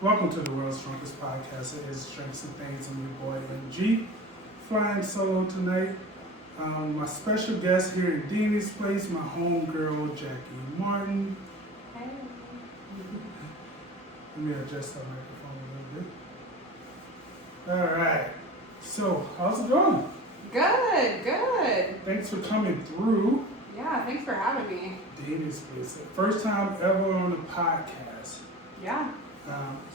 Welcome to the World's Strongest Podcast. It is Strengths and Things. I'm your boy MG, flying solo tonight. My special guest here in Deanie's Place, my homegirl Jackie Martin. Hey. Let me adjust that microphone a little bit. All right. So, how's it going? Good. Thanks for coming through Yeah, thanks for having me. Deanie's Place. First time ever on the podcast. Yeah.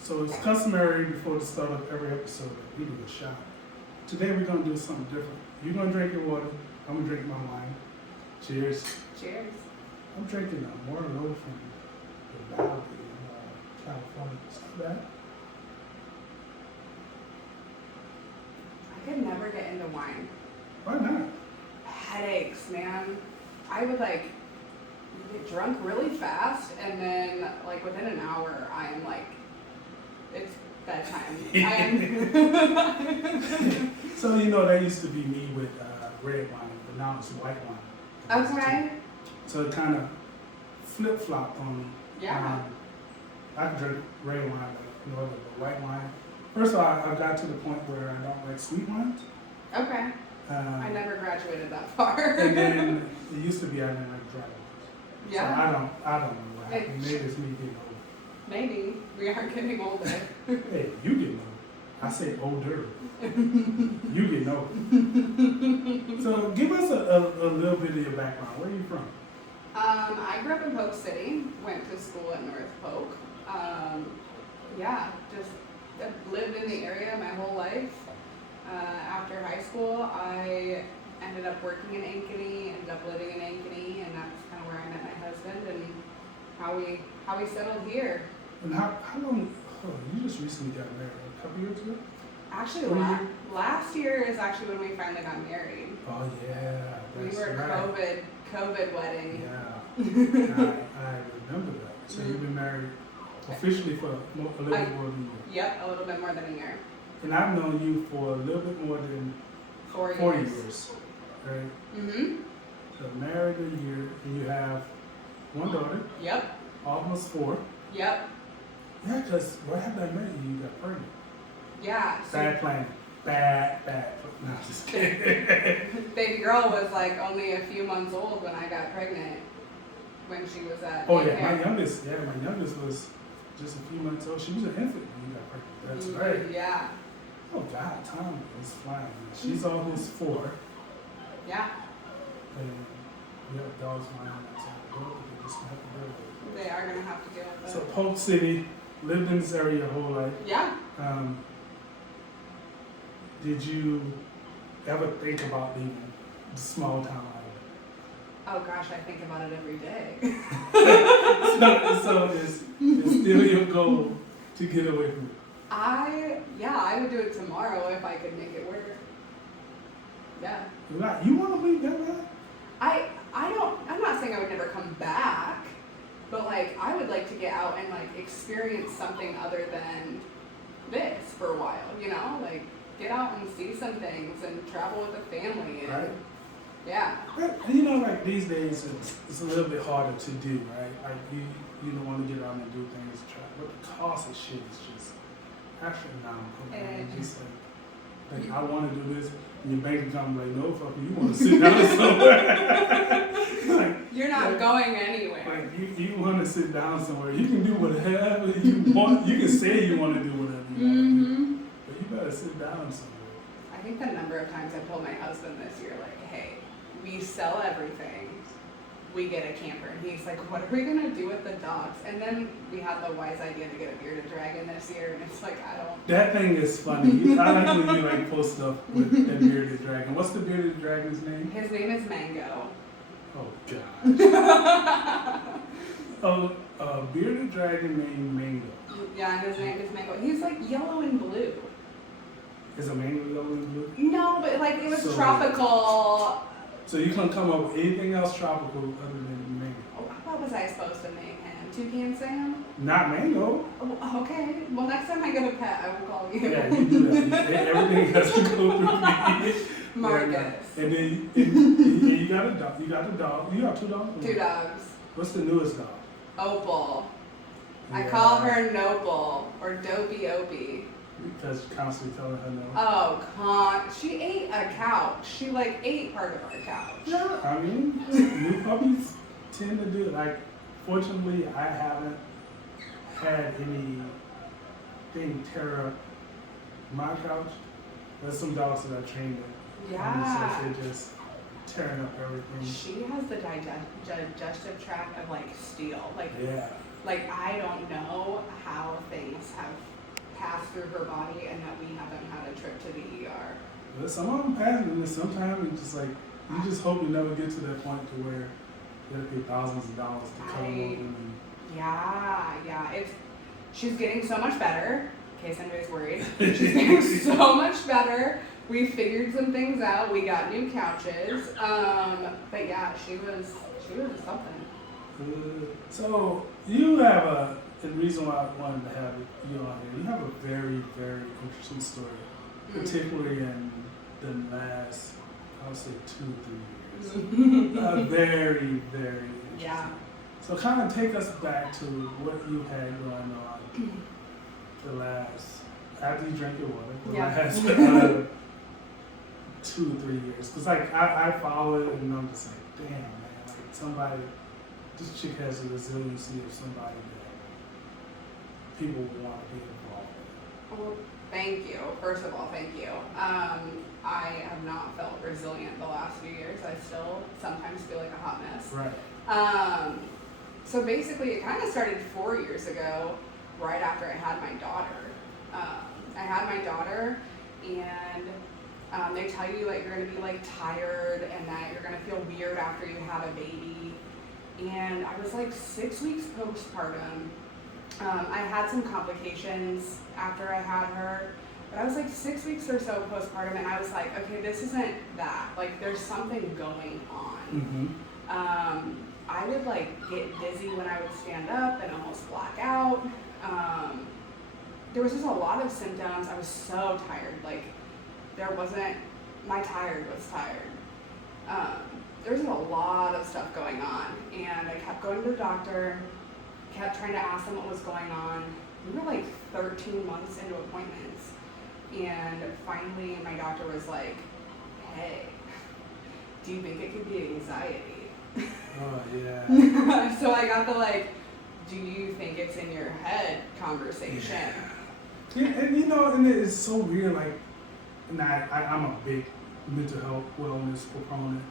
So it's customary before the start of every episode that we do a shot. Today we're going to do something different. You're going to drink your water. I'm going to drink my wine. Cheers. Cheers. I'm drinking a Merlot from the Valley in California. Is that bad? I could never get into wine. Why not? Headaches, man. I would get drunk really fast and then within an hour I'm it's bedtime. So that used to be me with red wine, but now it's white wine. Okay. So it kind of flip-flopped on me. Yeah. I can drink red wine, but white wine. First of all, I got to the point where I don't like sweet wines. Okay. I never graduated that far. And then it used to be I didn't like dry wines. Yeah. So I don't know what happened. Maybe it's me getting old. Maybe. We are getting older. Hey, you getting old. I say older. You getting old. So give us a little bit of your background. Where are you from? I grew up in Polk City, went to school at North Polk. Just lived in the area my whole life. After high school, I ended up working in Ankeny, ended up living in Ankeny, and that's kind of where I met my husband and how we settled here. And how long? Oh, you just recently got married a couple years ago? Actually, Oh, last year is actually when we finally got married. Oh yeah, We that's were right. COVID wedding. Yeah, I remember that. So you've been married officially for a little bit more than a year. Yep, a little bit more than a year. And I've known you for a little bit more than 4 4 years. years, right? Mm-hmm. So married a year, and you have one daughter, Yep. almost 4. Yep. Yeah, because right after I met you, you got pregnant. Yeah. So Bad planning. Bad. No, I'm just kidding. baby girl was only a few months old when I got pregnant. When she was at Oh yeah, daycare. my youngest was just a few months old. She was an infant when you got pregnant. That's right. Yeah. Oh God, time is flying. She's almost 4, Yeah. and we have dogs flying outside the door. They just have to deal with it. They are gonna have to deal with So it. Polk City, lived in this area your whole life. Yeah. Did you ever think about leaving the small town Oh gosh, I think about it every day. Island? So it's still your goal to get away from it. I would do it tomorrow if I could make it work. Yeah. You want to leave that bad? I'm not saying I would never come back, but I would like to get out and experience something other than this for a while, get out and see some things and travel with the family and Right. yeah. But, these days it's a little bit harder to do, right? You don't want to get out and do things, but the cost of shit is just astronomical. It's just like I want to do this, and your bank account like, no, fucker, you want to sit down somewhere. You're not going anywhere. You want to sit down somewhere. You can do whatever you want. You can say you want to do whatever you want to do, but you gotta sit down somewhere. I think the number of times I've told my husband this year, hey, we sell everything, we get a camper. And he's like, what are we gonna do with the dogs? And then we had the wise idea to get a bearded dragon this year, and it's I don't. That thing is funny. I like when you post stuff with that bearded dragon. What's the bearded dragon's name? His name is Mango. Oh gosh. Oh, a bearded dragon named Mango. Yeah, his name is Mango. He's yellow and blue. Is a mango yellow and blue? No, but it was So- tropical. So you can't come up with anything else tropical other than mango. What was I supposed to name him? Toucan Sam? Not mango. Oh, okay. Well, next time I get a pet, I will call you. Yeah, you do that. Everything has to go through me. Marcus. And then and you got a dog. You got a dog. You got 2 dogs? 2 dogs. What's the newest dog? Opal. I call her Noble or Dopey Opie. Because you're constantly telling her no. Oh, she ate a couch. She like ate part of our couch. Yeah, I mean, new puppies tend to do it. Like, fortunately, I haven't had anything tear up my couch. There's some dogs that I trained it. Yeah. So they're just tearing up everything. She has the digestive tract of like steel. Like, Yeah. like I don't know how things have passed through her body and that we haven't had a trip to the ER. But some of them pass, and then sometimes it's just like, you just hope you never get to that point to where you have to pay thousands of dollars to cut them open. Yeah. She's getting so much better. In case anybody's worried, she's getting so much better. We figured some things out. We got new couches. But yeah, she was something. So you have the reason why I wanted to have you on here, you have a very, very interesting story, particularly in the last, I would say 2-3 years. Very, very interesting. Yeah. So kind of take us back to what you had going on the last, after you drank your water, the last 2-3 years. Because like I follow it and I'm just like, damn man, like somebody, this chick has a resiliency of somebody that people want to be involved with. Well, thank you. First of all, thank you. I have not felt resilient the last few years. I still sometimes feel like a hot mess. Right. So basically, it kind of started 4 years ago, right after I had my daughter. I had my daughter, and they tell you like you're gonna be like tired and that you're gonna feel weird after you have a baby. And I was like 6 weeks postpartum. I had some complications after I had her, but I was like 6 weeks or so postpartum, and I was like, okay, this isn't that. Like, there's something going on. Mm-hmm. I would like get dizzy when I would stand up and almost black out. There was just a lot of symptoms. I was so tired. Like, my tired was tired. There was a lot of stuff going on, and I kept going to the doctor, kept trying to ask them what was going on. We were like 13 months into appointments, and finally my doctor was like, hey, do you think it could be anxiety? Oh, yeah. So I got the like, do you think it's in your head conversation? Yeah, and you know, and it's so weird, like, and I'm a big mental health wellness proponent,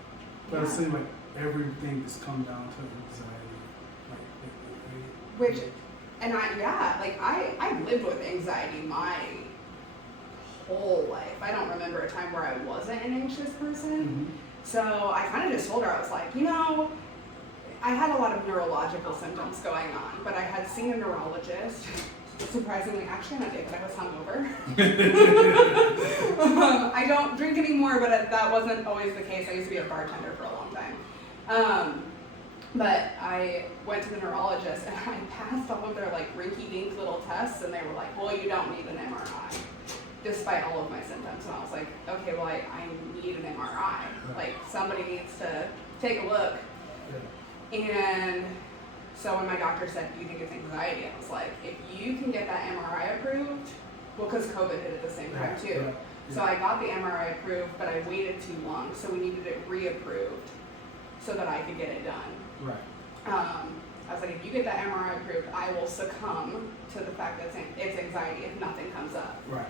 but it seems like everything has come down to anxiety. I've lived with anxiety my whole life. I don't remember a time where I wasn't an anxious person. Mm-hmm. So I kind of just told her, I was like, you know, I had a lot of neurological symptoms going on, but I had seen a neurologist, surprisingly, actually on a day that I was hungover. I don't drink anymore, but that wasn't always the case. I used to be a bartender for a long time. But I went to the neurologist and I passed all of their like rinky-dink little tests, and they were like, well, you don't need an MRI, despite all of my symptoms. And I was like, okay, well, I need an MRI. Like, somebody needs to take a look. Yeah. And so when my doctor said, do you think it's anxiety? I was like, if you can get that MRI approved, well, because COVID hit at the same time too. Yeah. Yeah. So I got the MRI approved, but I waited too long, so we needed it reapproved so that I could get it done. Right. I was like, if you get that MRI approved, I will succumb to the fact that it's anxiety if nothing comes up. Right.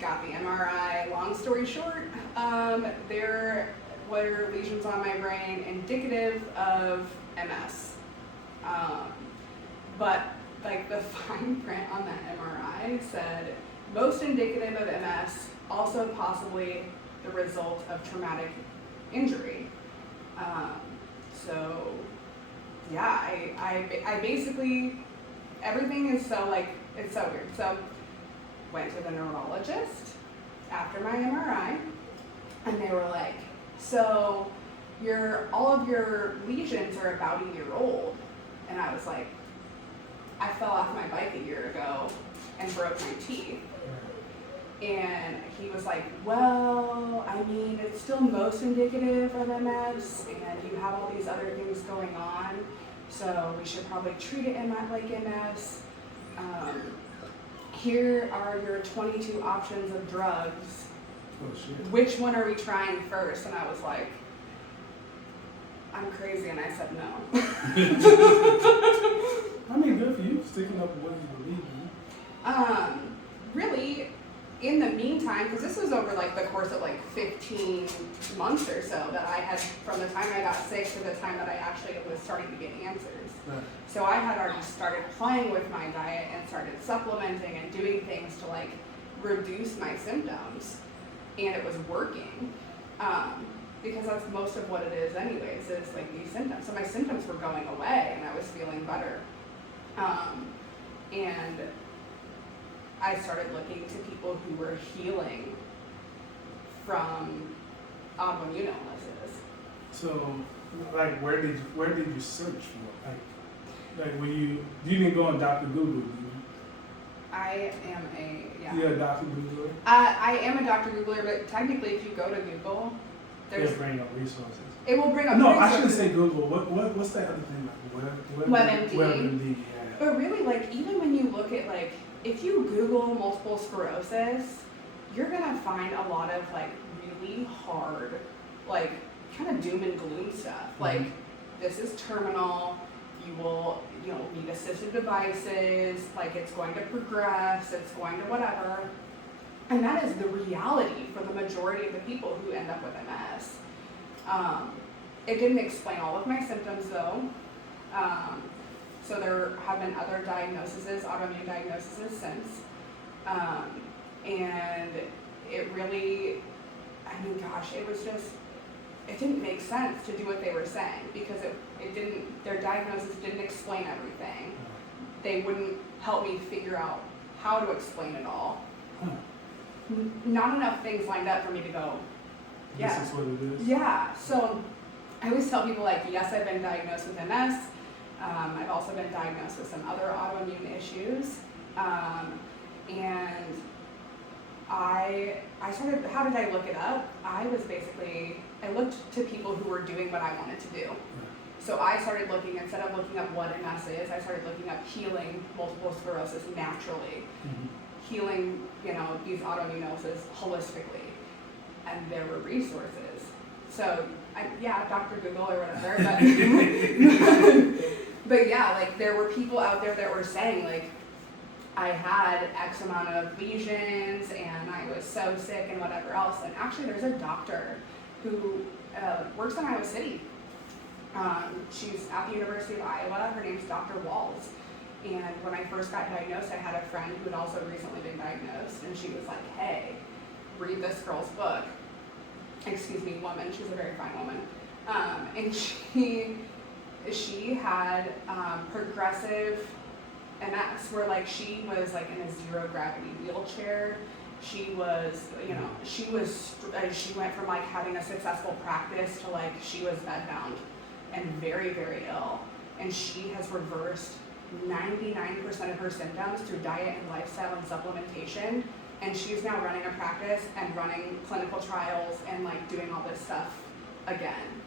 Got the MRI. Long story short, there were lesions on my brain indicative of MS. But like the fine print on that MRI said, most indicative of MS, also possibly the result of traumatic injury. So yeah, I basically, everything is so like, it's so weird. So went to the neurologist after my MRI, and they were like, so all of your lesions are about a year old. And I was like, I fell off my bike a year ago and broke my teeth. And he was like, well, I mean, it's still most indicative of MS, and you have all these other things going on. So we should probably treat it like MS. Here are your 22 options of drugs. Oh shit. Which one are we trying first? And I was like, I'm crazy, and I said no. I mean, good for you, sticking up with what you believe in. Really, in the meantime, because this was over like the course of like 15 months or so that I had, from the time I got sick to the time that I actually was starting to get answers. Right. So I had already started playing with my diet and started supplementing and doing things to like reduce my symptoms, and it was working. Because that's most of what it is anyways, is like these symptoms. So my symptoms were going away and I was feeling better. And I started looking to people who were healing from autoimmune illnesses. So, like, where did you search for? Like when you didn't go on Dr. Google, did you? I am You're a Dr. Googler? I am a Dr. Googler, but technically if you go to Google, It'll bring up resources. It will bring up No, resources. I shouldn't say Google. What's that other thing like? WebMD. WebMD, yeah. But really, like, even when you look at, like, if you Google multiple sclerosis, you're gonna find a lot of, like, really hard, like, kind of doom and gloom stuff. Like, this is terminal, you will, need assistive devices, like, it's going to progress, it's going to whatever. And that is the reality for the majority of the people who end up with MS. It didn't explain all of my symptoms, though. So there have been other diagnoses, autoimmune diagnoses since. And it really, it didn't make sense to do what they were saying because their diagnosis didn't explain everything. They wouldn't help me figure out how to explain it all. Not enough things lined up for me to go, yeah. This is what it is? Yeah, so I always tell people, like, yes, I've been diagnosed with MS. I've also been diagnosed with some other autoimmune issues. And I started, how did I look it up? I looked to people who were doing what I wanted to do. So I started looking, instead of looking up what MS is, I started looking up healing multiple sclerosis naturally. Healing, these autoimmune illnesses holistically. And there were resources. So, Dr. Google or whatever, but yeah, like, there were people out there that were saying, like, I had X amount of lesions and I was so sick and whatever else. And actually, there's a doctor who works in Iowa City. She's at the University of Iowa. Her name's Dr. Walls. And when I first got diagnosed, I had a friend who had also recently been diagnosed, and she was like, hey, read this girl's book. Excuse me, woman. She's a very fine woman. And she had progressive MS, where, like, she was, like, in a zero gravity wheelchair. She was, she went from, like, having a successful practice to, like, she was bedbound and very, very ill. And she has reversed 99% of her symptoms through diet and lifestyle and supplementation, and she's now running a practice and running clinical trials and, like, doing all this stuff again.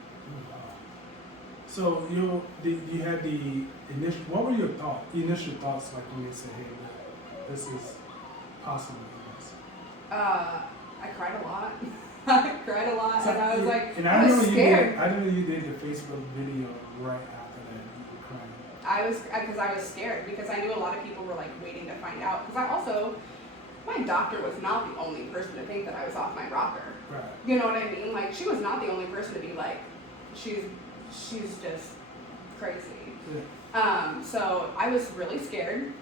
So you had the initial. What were your initial thoughts, like, when you said, "Hey, this is possible"? I cried a lot. I cried a lot, So and I was like, and I was scared. I remember you did the Facebook video right after that. You were crying. Because I was scared, because I knew a lot of people were, like, waiting to find out. Because my doctor was not the only person to think that I was off my rocker. Right. You know what I mean? Like, she was not the only person to be like, she's just crazy. Yeah. So I was really scared,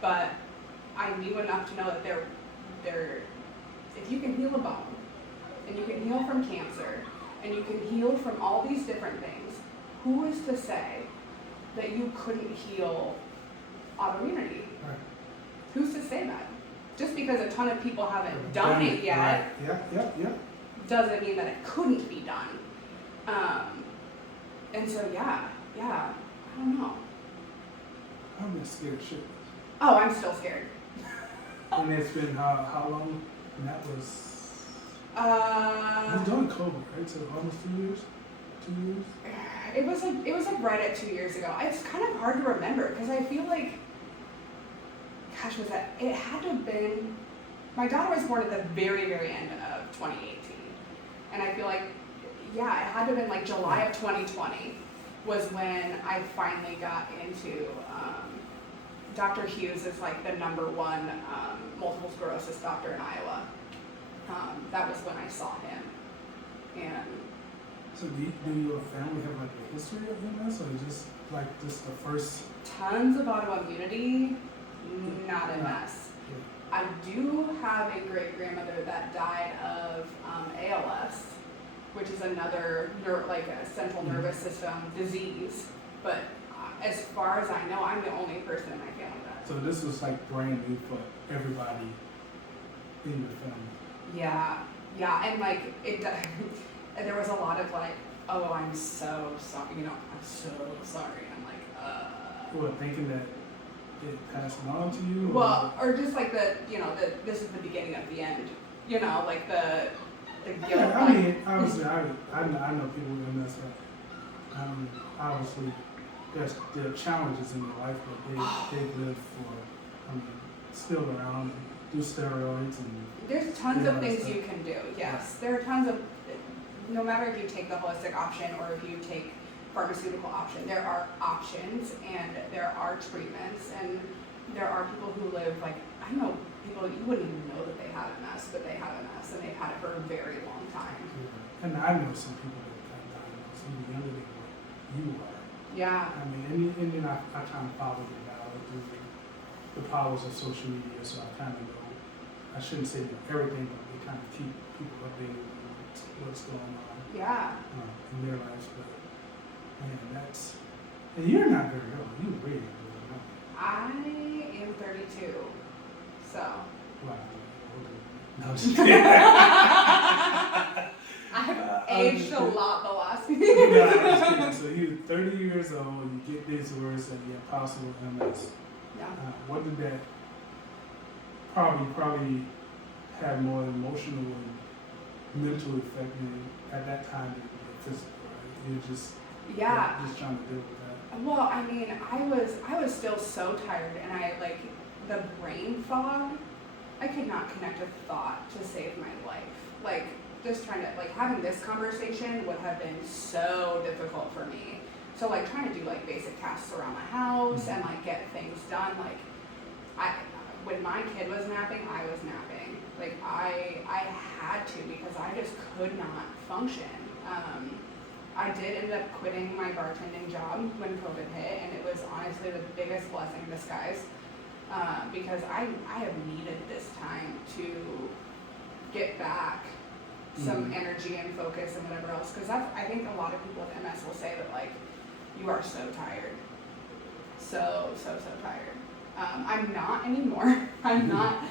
but I knew enough to know that if you can heal a bone, and you can heal from cancer, and you can heal from all these different things, who is to say that you couldn't heal autoimmunity? Right. Who's to say that? Just because a ton of people haven't done it yet, right. Yeah. doesn't mean that it couldn't be done. And so, yeah, I don't know. I'm just scared shit. Oh, I'm still scared. And it's been how long? And that was. It was during COVID, right? So almost 2 years. 2 years. It was like right at 2 years ago. It's kind of hard to remember because I feel like, gosh, it had to have been, my daughter was born at the very, very end of 2018. And I feel like, yeah, it had to have been like July of 2020 was when I finally got into, Dr. Hughes is like the #1 multiple sclerosis doctor in Iowa. That was when I saw him. And So do your family have like a history of MS, or just the first? tons of autoimmunity, not MS. Yeah. I do have a great grandmother that died of ALS, which is another a central nervous system disease. But as far as I know, I'm the only person in my family that. So this was like brand new for everybody in your family. Yeah, and like it. And there was a lot of like, oh, I'm so sorry. I'm so sorry. And I'm like, What, thinking that it passed on to you? Well, or just like this is the beginning of the end. Like the guilt. Yeah, I mean, obviously, I know people with MS. Obviously, there are challenges in their life, but they've lived for, still around, do steroids and. There's tons of things you can do. Yes, there are tons of. No matter if you take the holistic option or if you take pharmaceutical option, there are options and there are treatments and there are people who live like, I know people you wouldn't even know that they have MS, but they have MS and they've had it for a very long time. Yeah. And I know some people that got diagnosed even younger than what you are. Yeah. I mean, and then I kind of follow it now through the powers of social media, so I kind of know, I shouldn't say everything, but they kind of keep people updated with what's going on. Yeah. In their lives, but man, and you're not very old. You're really young. I am 32, so. Wow. No, I'm just kidding. I've aged a lot the last few No, years. I'm just kidding. So you're 30 years old. You get these words of the impossible MS. Yeah. What did that probably have more emotional and mental effect at that time than the physical, right? You're just just trying to deal with that. Well, I mean, I was still so tired, and I like the brain fog. I could not connect a thought to save my life. Like just trying to having this conversation would have been so difficult for me. So like trying to do like basic tasks around the house and like get things done. Like when my kid was napping, I was napping. Like I had to because I just could not function. I did end up quitting my bartending job when COVID hit, and it was honestly the biggest blessing in disguise because I have needed this time to get back some energy and focus and whatever else. Because I think a lot of people with MS will say that like you are so tired, so tired. I'm not anymore. I'm not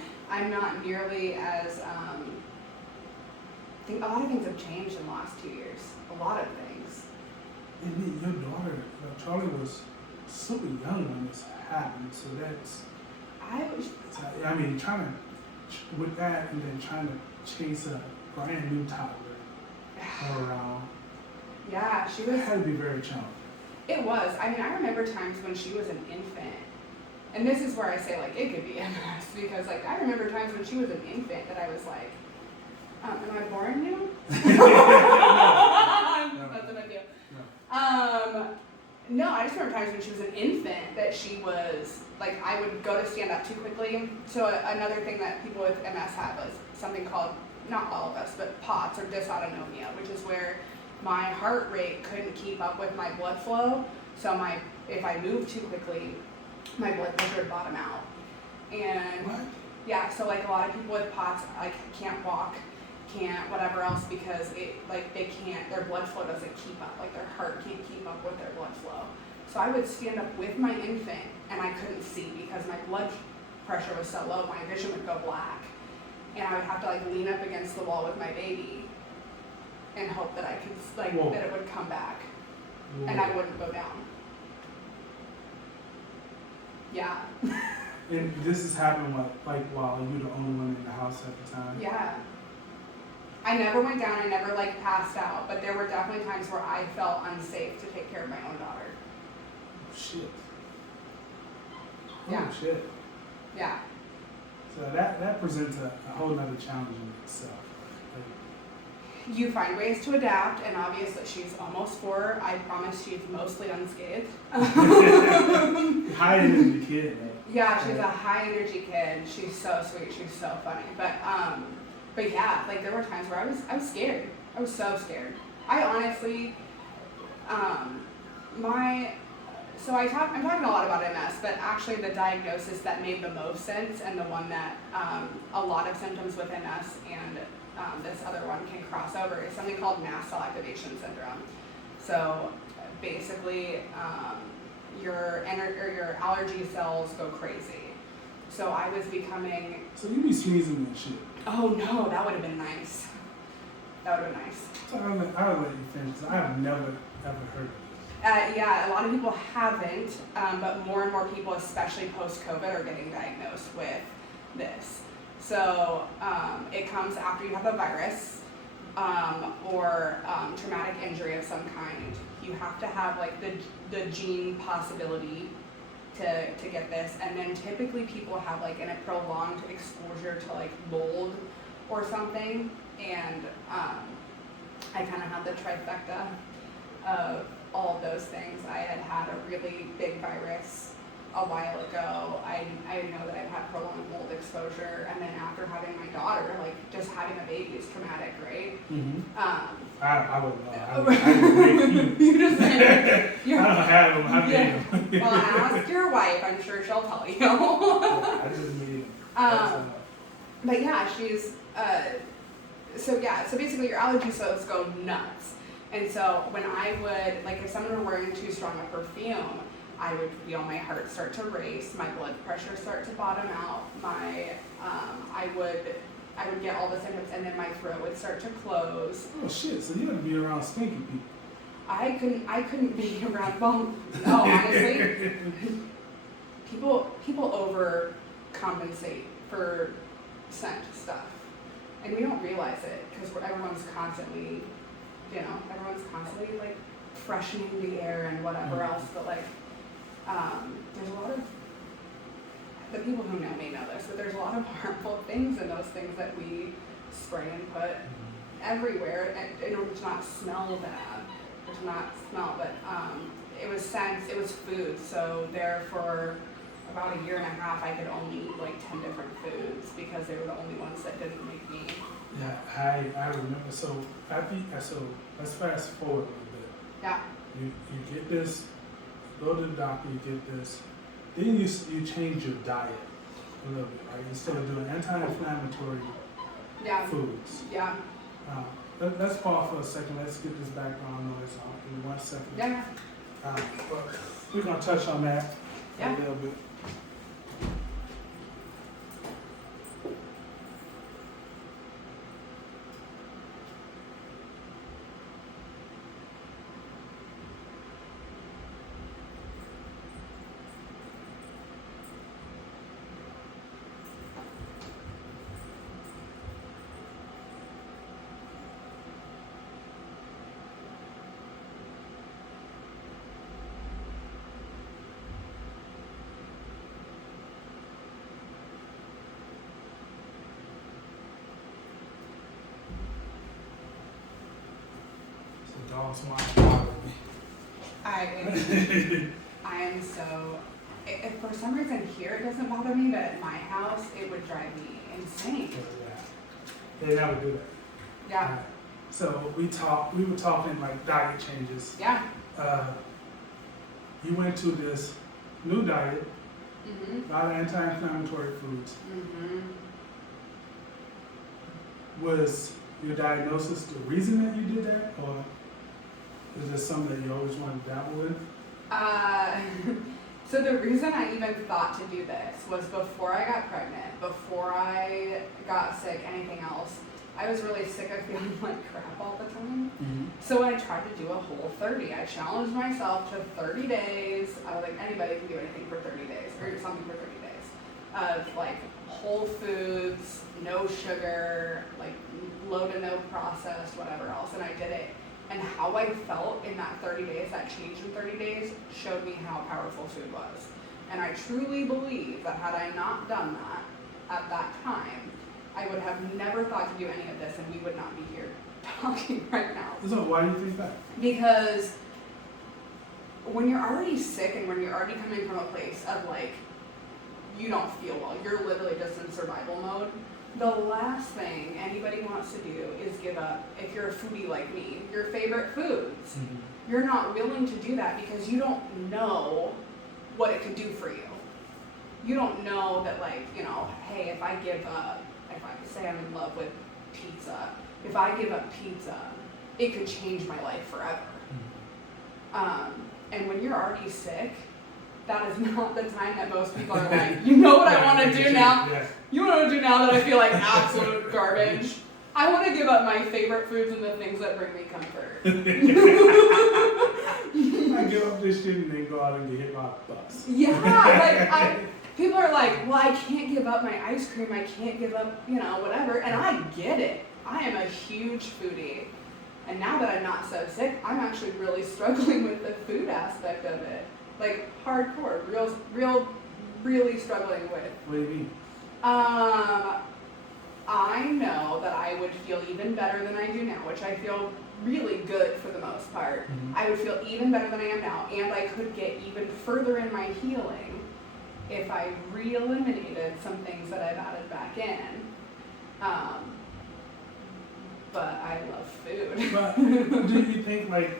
nearly as. I think a lot of things have changed in the last 2 years. A lot of things. And your daughter, Charlie, was super young when this happened, so that's. I mean, with that, and then trying to chase a brand new toddler around. Yeah, she was. It had to be very challenging. It was. I mean, I remember times when she was an infant. And this is where I say, like, it could be MS, because, like, I remember times when she was an infant that I was like, am I boring you? That's what I do. No, I just remember times when she was an infant that she was, like, I would go to stand up too quickly. So another thing that people with MS have is something called, not all of us, but POTS, or dysautonomia, which is where my heart rate couldn't keep up with my blood flow. So if I moved too quickly, my blood pressure would bottom out. And what? Yeah, so like a lot of people with POTS like can't walk, can't whatever else because they can't, their blood flow doesn't keep up, like their heart can't keep up with their blood flow. So I would stand up with my infant and I couldn't see because my blood pressure was so low, my vision would go black. And I would have to like lean up against the wall with my baby and hope that I could Whoa. that it would come back. Whoa. And I wouldn't go down. Yeah. And this is happening while you're the only one in the house at the time? Yeah. I never went down, I never like passed out, but there were definitely times where I felt unsafe to take care of my own daughter. Shit. Yeah. Oh, shit. Yeah. So that presents a whole nother challenge in itself. Like, You find ways to adapt, and obviously she's almost 4. I promise she's mostly unscathed. high energy kid, man. Yeah, she's a high energy kid. She's so sweet. She's so funny. But yeah, like there were times where I was scared. I was so scared. I honestly, I'm talking a lot about MS, but actually the diagnosis that made the most sense and the one that a lot of symptoms with MS and this other one can cross over is something called mast cell activation syndrome. So basically, your allergy cells go crazy. So I was becoming. So you be sneezing and shit. Oh no, that would have been nice. That would have been nice. So I'll let you finish. 'Cause I have never ever heard of Yeah, a lot of people haven't, but more and more people, especially post-COVID, are getting diagnosed with this. So it comes after you have a virus or traumatic injury of some kind. You have to have like the gene possibility to get this, and then typically people have like a prolonged exposure to like mold or something, and I kind of had the trifecta of all of those things. I had a really big virus a while ago. I know that I've had prolonged mold exposure, and then after having my daughter, like just having a baby is traumatic, right? Mm-hmm. I wouldn't know. I would You just I don't have them. I need them. Well, ask your wife. I'm sure she'll tell you. I just need them. But yeah, she's so basically your allergy cells go nuts. And so when I would, like if someone were wearing too strong a perfume, I would feel my heart start to race, my blood pressure start to bottom out, I would get all the symptoms, and then my throat would start to close. Oh shit, so you had to be around stinky people. I couldn't be around, well, no, honestly, people overcompensate for scent stuff. And we don't realize it, because everyone's constantly like freshening the air and whatever else, but like, there's a lot of, the people who know me know this, but there's a lot of harmful things in those things that we spray and put everywhere in order to not smell bad, or to not smell, but it was scents, it was food, so there for about a year and a half I could only eat like 10 different foods because they were the only ones that didn't make me. Yeah, I remember. So let's fast forward a little bit. Yeah. You get this, go to the doctor, you get this, then you change your diet a little bit, right? Instead of doing anti-inflammatory foods. Yeah. Let's pause for a second. Let's get this background noise on. Give me 1 second. Yeah. But we're gonna touch on that a little bit. Dogs want to bother me. I am so. If for some reason here it doesn't bother me, but at my house it would drive me insane. Yeah. They never do that. Yeah. So we were talking like diet changes. Yeah. You went to this new diet, Mm-hmm. a lot of anti-inflammatory foods. Mm-hmm. Was your diagnosis the reason that you did that, or is this something that you always wanted to dabble with? So the reason I even thought to do this was before I got pregnant, before I got sick, anything else, I was really sick of feeling like crap all the time. Mm-hmm. So I tried to do a whole 30. I challenged myself to 30 days. I was like, anybody can do anything for 30 days, or do something for 30 days. of like whole foods, no sugar, like low to no processed, whatever else, and I did it. And how I felt in that 30 days, that change in 30 days, showed me how powerful food was. And I truly believe that had I not done that at that time, I would have never thought to do any of this, and we would not be here talking right now. So why do you think that? Because when you're already sick and when you're already coming from a place of like, you don't feel well, you're literally just in survival mode, the last thing anybody wants to do is give up, if you're a foodie like me, your favorite foods. Mm-hmm. You're not willing to do that because you don't know what it could do for you. You don't know that, like, you know, hey, if I give up, if I say I'm in love with pizza, if I give up pizza, it could change my life forever. Mm-hmm. And when you're already sick, that is not the time that most people are like, you know what I want to do now? Yeah. You know what I want to do now that I feel like absolute garbage? I want to give up my favorite foods and the things that bring me comfort. I give up this shit and then go out and get hit by a bus. Yeah, like people are like, well, I can't give up my ice cream. I can't give up, you know, whatever. And I get it. I am a huge foodie. And now that I'm not so sick, I'm actually really struggling with the food aspect of it. Like hardcore, really struggling with. What do you mean? I know that I would feel even better than I do now, which I feel really good for the most part. Mm-hmm. I would feel even better than I am now, and I could get even further in my healing if I re-eliminated some things that I've added back in. But I love food. But do you think, like,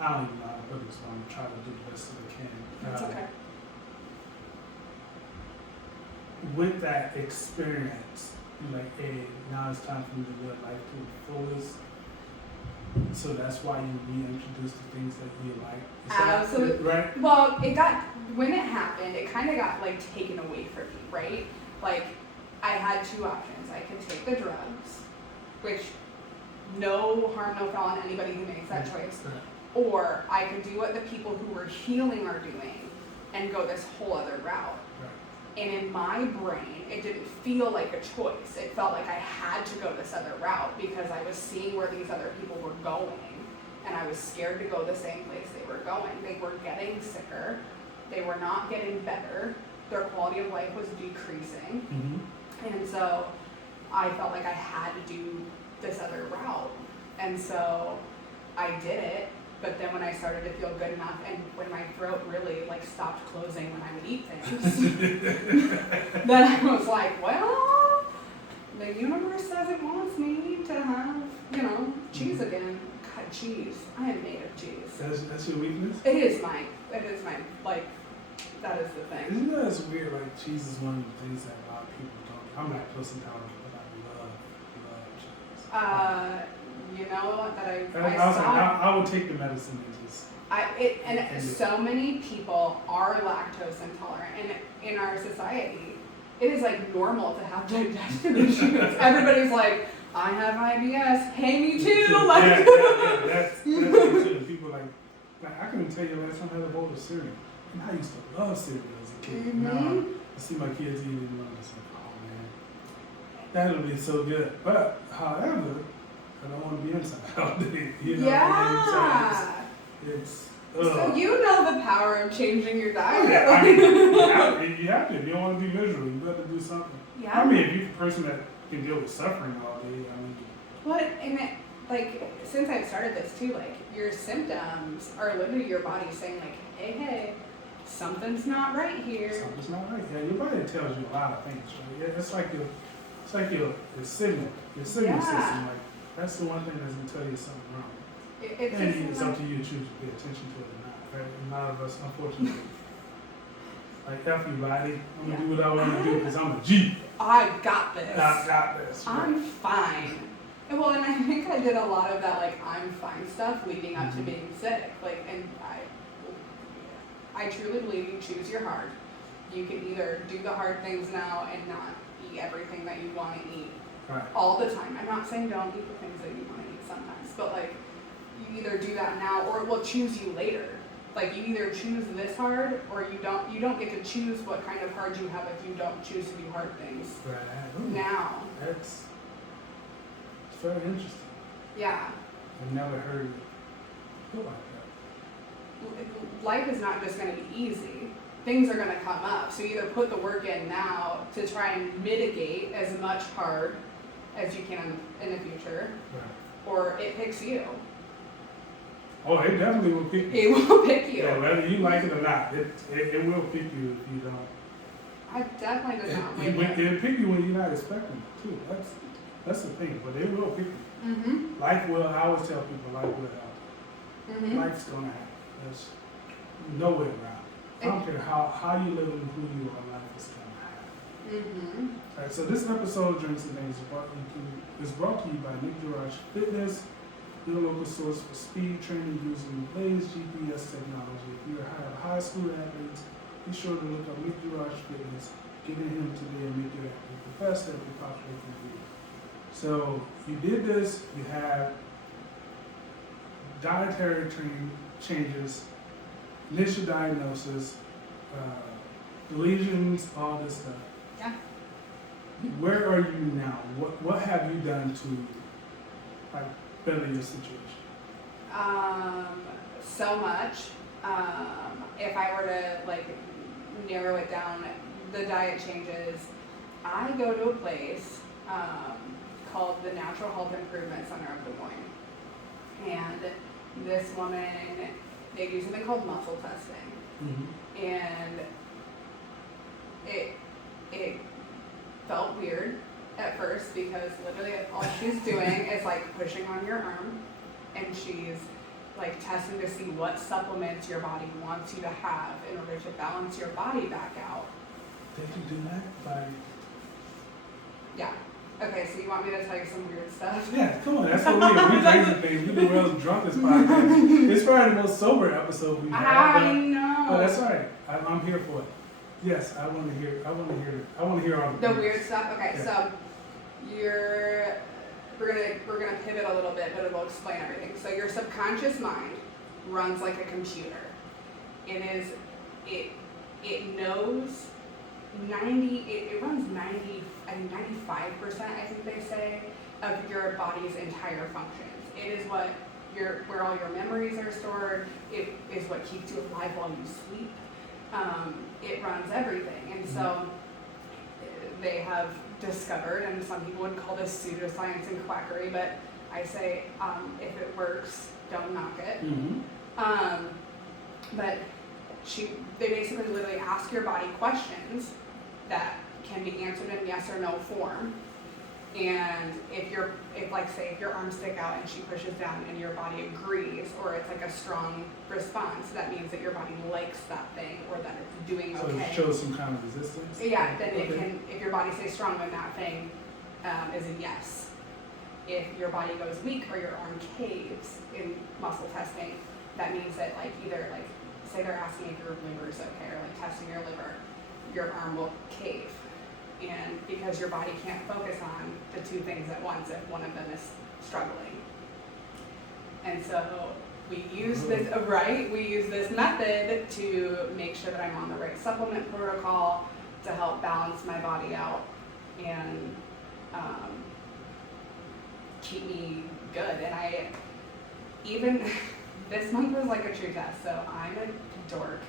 I don't even know how to put this, so I'm trying to do the best that I can. That's okay. With that experience, you're like, hey, now it's time for me to live life to the fullest. So that's why you reintroduce the things that you like. Absolutely. Right? Well, when it happened, it kind of got like taken away from me, right? Like, I had two options. I could take the drugs, which no harm, no foul on anybody who makes that choice. Right. Or I could do what the people who were healing are doing and go this whole other route. And in my brain, it didn't feel like a choice. It felt like I had to go this other route because I was seeing where these other people were going, and I was scared to go the same place they were going. They were getting sicker. They were not getting better. Their quality of life was decreasing. Mm-hmm. And so I felt like I had to do this other route. And so I did it. But then when I started to feel good enough and when my throat really like stopped closing when I would eat things, then I was like, well, the universe says it wants me to have, you know, cheese again. God, cheese. I am made of cheese. That's your weakness? It is my, like, that is the thing. Isn't that weird? Like, cheese is one of the things that a lot of people don't. I'm lactose intolerant, but I love cheese. You know that I would take the medicine and just. So many people are lactose intolerant, and in our society, it is like normal to have digestion issues. Everybody's like, I have IBS. Hey, me too. Like, yeah. That's true. People like I couldn't tell you last time I had a bowl of cereal. And I used to love cereal as a kid. Mm-hmm. Now I see my kids eating it, and I'm just like, oh man, that would be so good. But however, I don't want to be inside all day. You know? Yeah. It's so you know the power of changing your diet. Yeah, you have to. If you don't want to be miserable, you got to do something. Yeah. I mean, if you're a person that can deal with suffering all day, I mean. What, and it, like, since I've started this too, like, your symptoms are literally your body saying, like, hey, something's not right here. Something's not right. Yeah, your body tells you a lot of things, right? Yeah, it's like your signal system. Like, that's the one thing that's gonna tell you something wrong. It's up to you to choose to pay attention to it or not. Right? A lot of us, unfortunately, like, F you, body. I'm gonna do what I want to do because I'm a G. I got this. I got this. Right? I'm fine. And well, and I think I did a lot of that, like, I'm fine stuff leading up to being sick. Like, and I truly believe you choose your heart. You can either do the hard things now and not eat everything that you want to eat all the time. I'm not saying don't eat the things that you want to eat sometimes, but like, you either do that now or it will choose you later. like you either choose this hard or you don't get to choose what kind of hard you have if you don't choose to do hard things. Right. Ooh, Now. It's very interesting. Yeah. I've never heard it put like that. Life is not just going to be easy. Things are going to come up. So you either put the work in now to try and mitigate as much hard as you can in the future, Right. or it picks you. Oh, it definitely will pick you. It will pick you. Yeah, whether you like it or not, it will pick you if you don't. I definitely did not win It'll pick you when you're not expecting it too. That's the thing, but it will pick you. Mm-hmm. Life will, I always tell people, life will happen. Mm-hmm. Life's gonna happen. There's no way around. I don't care how you live and who you are, life is gonna happen. Mm-hmm. All right, so this episode of Drinks and Things is brought to you by Nick Garage Fitness, your local source for speed training using Blaze GPS technology. If you're a high school athlete, be sure to look up Nick Garage Fitness, get in him today and make your athlete the best that you possibly can be. So you did this, you had dietary changes, initial diagnosis, lesions, all this stuff. Yeah. Where are you now? What have you done to like better your situation? So much. If I were to like narrow it down, the diet changes. I go to a place called the Natural Health Improvement Center of Des Moines, and this woman, they do something called muscle testing, Mm-hmm. and it felt weird at first because literally all she's doing is like pushing on your arm, and she's like testing to see what supplements your body wants you to have in order to balance your body back out. Did you do that? By Yeah. Okay, so you want me to tell you some weird stuff? yeah, come on, that's what we do. We crazy things. We the world's drunkest podcast. It's probably the most sober episode we've had. I know. But that's all right. I'm here for it. Yes, I want to hear. I want to hear all The things. weird stuff. Okay, Yeah. so we're gonna pivot a little bit, but it will explain everything. So your subconscious mind runs like a computer. It knows 90. It runs 90. I think 95%. I think they say of your body's entire functions. It is where all your memories are stored. It is what keeps you alive while you sleep. It runs everything, and so they have discovered, and some people would call this pseudoscience and quackery, but I say if it works, don't knock it. Mm-hmm. But they basically literally ask your body questions that can be answered in yes or no form. And if your arms stick out and she pushes down and your body agrees, or it's like a strong response, that means that your body likes that thing or that it's doing So okay. it shows some kind of resistance. Yeah, then it Okay. can, if your body stays strong, then that thing is a yes. If your body goes weak or your arm caves in muscle testing, that means that say they're asking if your liver is okay, or like testing your liver, your arm will cave. And because your body can't focus on the two things at once if one of them is struggling. And so we use this method to make sure that I'm on the right supplement protocol to help balance my body out and keep me good. And even this month was like a true test, so I'm a dork,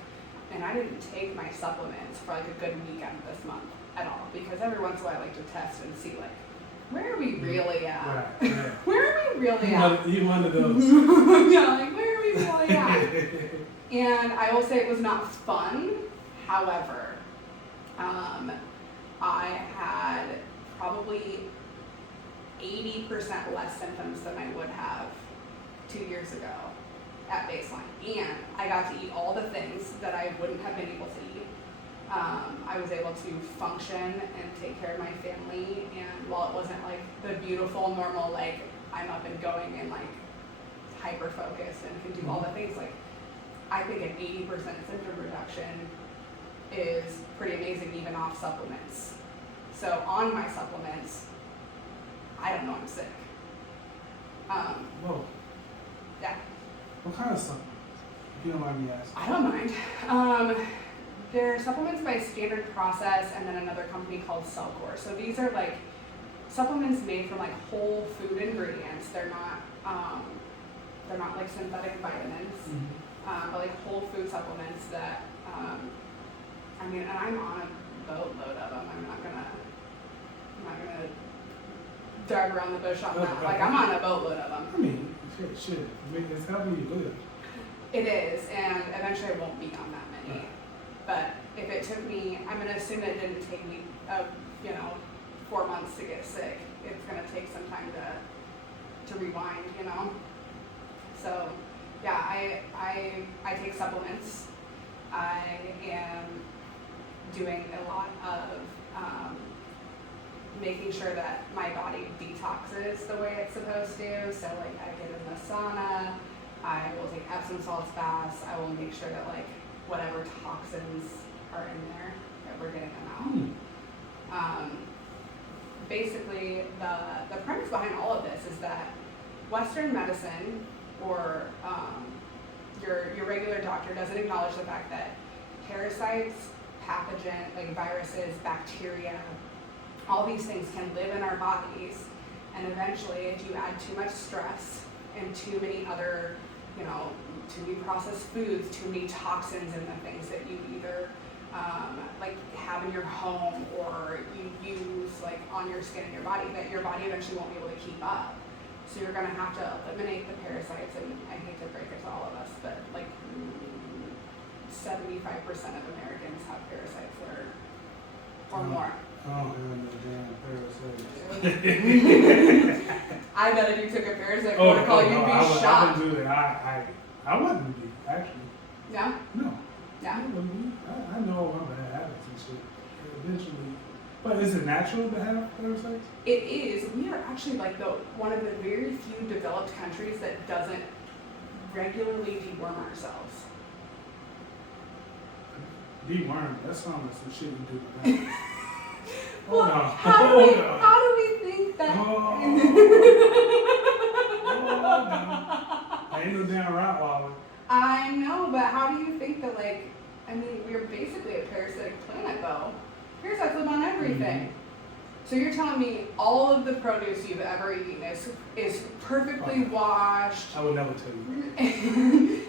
and I didn't take my supplements for like a good week out of this month at all, because every once in a while I like to test and see like, where are we really at? Right. Yeah. Where are we really at? You one of those. Yeah, like where are we really at? And I will say it was not fun. However, I had probably 80% less symptoms than I would have 2 years ago at baseline. And I got to eat all the things that I wouldn't have been able to eat. I was able to function and take care of my family, and while it wasn't like the beautiful, normal, like I'm up and going and like hyper focused and can do all the things, like I think an 80% symptom reduction is pretty amazing even off supplements. So on my supplements, I don't know I'm sick. Whoa. Yeah. What kind of supplements? You don't mind me asking. I don't mind. They're supplements by Standard Process and then another company called Cellcore. So these are like supplements made from like whole food ingredients. They're not like synthetic vitamins, but like whole food supplements that, I mean, and I'm on a boatload of them. I'm not gonna drive around the bush on that. Like I'm on a boatload of them. I mean, shit. I mean, it's helping you live. It is, and eventually I won't be on that many. Right. But if it took me, I'm gonna assume that it didn't take me, 4 months to get sick. It's gonna take some time to rewind, you know. So, yeah, I take supplements. I am doing a lot of making sure that my body detoxes the way it's supposed to. So, like, I get in the sauna. I will take Epsom salts baths. I will make sure that like whatever toxins are in there that we're getting them out. Basically, the premise behind all of this is that Western medicine or your regular doctor doesn't acknowledge the fact that parasites, pathogen like viruses, bacteria, all these things can live in our bodies, and eventually, if you add too much stress and too many other too many processed foods, too many toxins in the things that you either like have in your home or you use like on your skin and your body, that your body eventually won't be able to keep up. So you're gonna have to eliminate the parasites, and I hate to break it to all of us, but like 75% of Americans have parasites or more. Oh, damn parasites. I bet if you took a parasite protocol, you'd be shocked. I wouldn't do it. I wouldn't be, actually. No? No. Yeah. I know my bad habits and shit. Eventually. But is it natural to have parasites? It is. We are actually like one of the very few developed countries that doesn't regularly deworm ourselves. Deworm, that sounds like some shit you do. Well, Oh, no. how do we think that? I ain't no damn Rottweiler. I know, but how do you think that, like, I mean, we're basically a parasitic planet, though. Parasites live on everything. So you're telling me all of the produce you've ever eaten is perfectly washed. I would never tell you.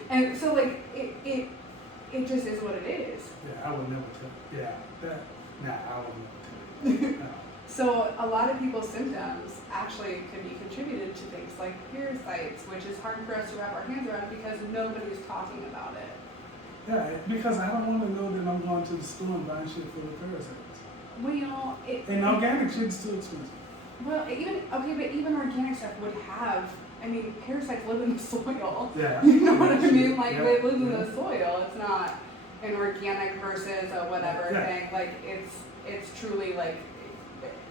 And so, like, it just is what it is. Yeah, I would never tell you. Yeah, I would never tell you. No. So a lot of people's symptoms actually could be contributed to things like parasites, which is hard for us to wrap our hands around because nobody's talking about it. Yeah, because I don't want to know that I'm going to the store and buying shit full of parasites. Well, And organic shit's too expensive. Well, but even organic stuff would have. I mean, parasites live in the soil. Yeah. You know what I mean? Like, yeah. they live in the soil. It's not an organic versus a whatever thing. Like, it's truly like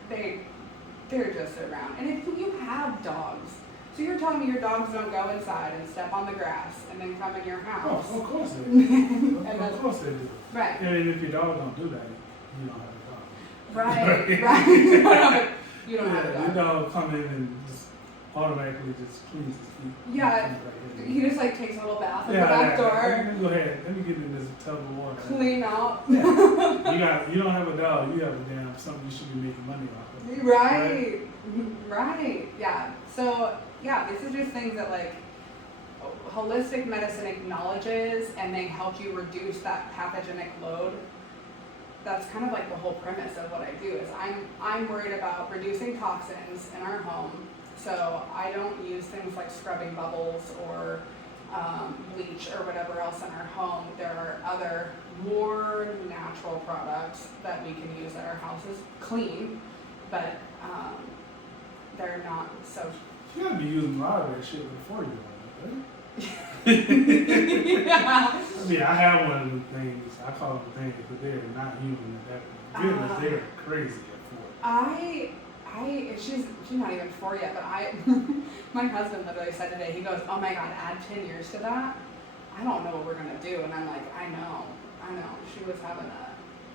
they're just around. And if you have dogs, so you're telling me your dogs don't go inside and step on the grass and then come in your house? Oh, of course they do. Of course they do. Right. And if your dog don't do that, you don't have a dog. Right. You don't have a dog. Your dog come in and just automatically just cleans his feet. Yeah. He just like takes a little bath at the back door. Let me go ahead. Let me get in this tub of water. Clean out. Yeah. You don't have a dog. You have a damn something you should be making money off of. Right. Yeah. So yeah, this is just things that like holistic medicine acknowledges, and they help you reduce that pathogenic load. That's kind of like the whole premise of what I do. Is I'm worried about reducing toxins in our home. So I don't use things like scrubbing bubbles or bleach or whatever else in our home. There are other more natural products that we can use at our houses, clean, but they're not so. You gotta be using a lot of that shit before you right? Yeah. I mean, I have one of them things. I call them things, but they're not human at that point. Goodness, they're crazy at 4. She's not even 4 yet, but my husband literally said today, he goes, oh my God, add 10 years to that? I don't know what we're gonna do. And I'm like, I know. She was having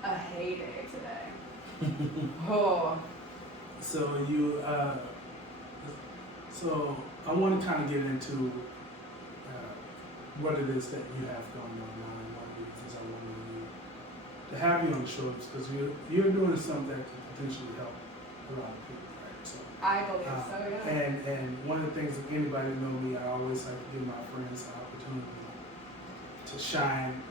a heyday today. Oh. So so I want to kind of get into what it is that you have going on now and what reasons I want you to have you on the shoulders, because you're doing something that can potentially help a lot of people, right? So, I believe so, yeah. and one of the things, if anybody know me, I always like to give my friends an opportunity to shine,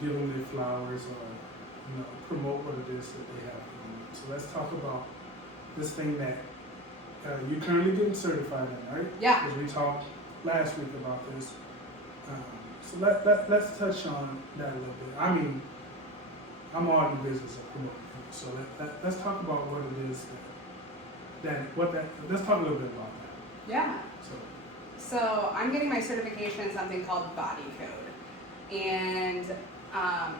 give them their flowers, or promote what it is that they have going on. So let's talk about this thing that you're currently getting certified in, right? Yeah. Because we talked last week about this. So let's touch on that a little bit. I mean, I'm all in the business of promoting people, so let's talk about what it is let's talk a little bit about that. Yeah. So I'm getting my certification in something called Body Code. And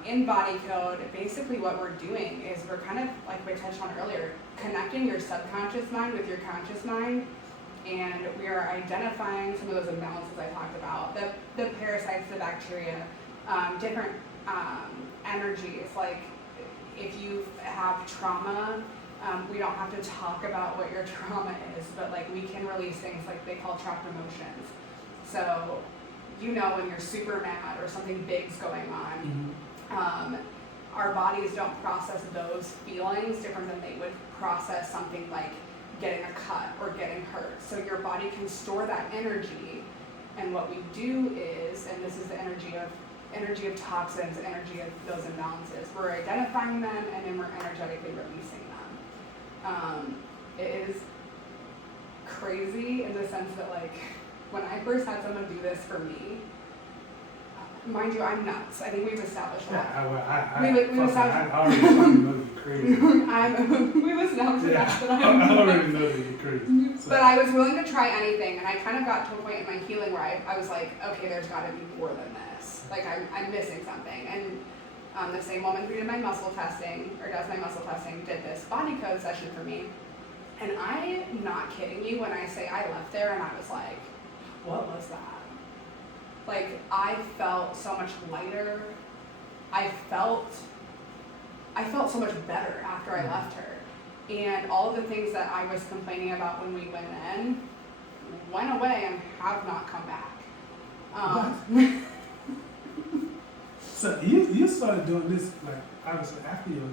in Body Code, basically what we're doing is we're kind of, like we touched on earlier, connecting your subconscious mind with your conscious mind. And we are identifying some of those imbalances I talked about, the parasites, the bacteria, different energies. Like if you have trauma, we don't have to talk about what your trauma is, but like we can release things like they call trapped emotions. So when you're super mad or something big's going on, our bodies don't process those feelings different than they would process something like getting a cut or getting hurt. So your body can store that energy, and what we do is, and this is the energy of toxins, energy of those imbalances, we're identifying them and then we're energetically releasing them. It is crazy in the sense that like when I first had someone do this for me, mind you, I'm nuts. I think we've established that. I We've established already know you're crazy. We've established that I already know that you're crazy. So. But I was willing to try anything, and I kind of got to a point in my healing where I was like, okay, there's got to be more than this. Like I'm missing something. And the same woman who did my muscle testing, or does my muscle testing, did this Body Code session for me. And I'm not kidding you when I say I left there and I was like, what was that? Like, I felt so much lighter. I felt so much better after I left her. And all of the things that I was complaining about when we went in went away and have not come back. So you started doing this, like, obviously after you.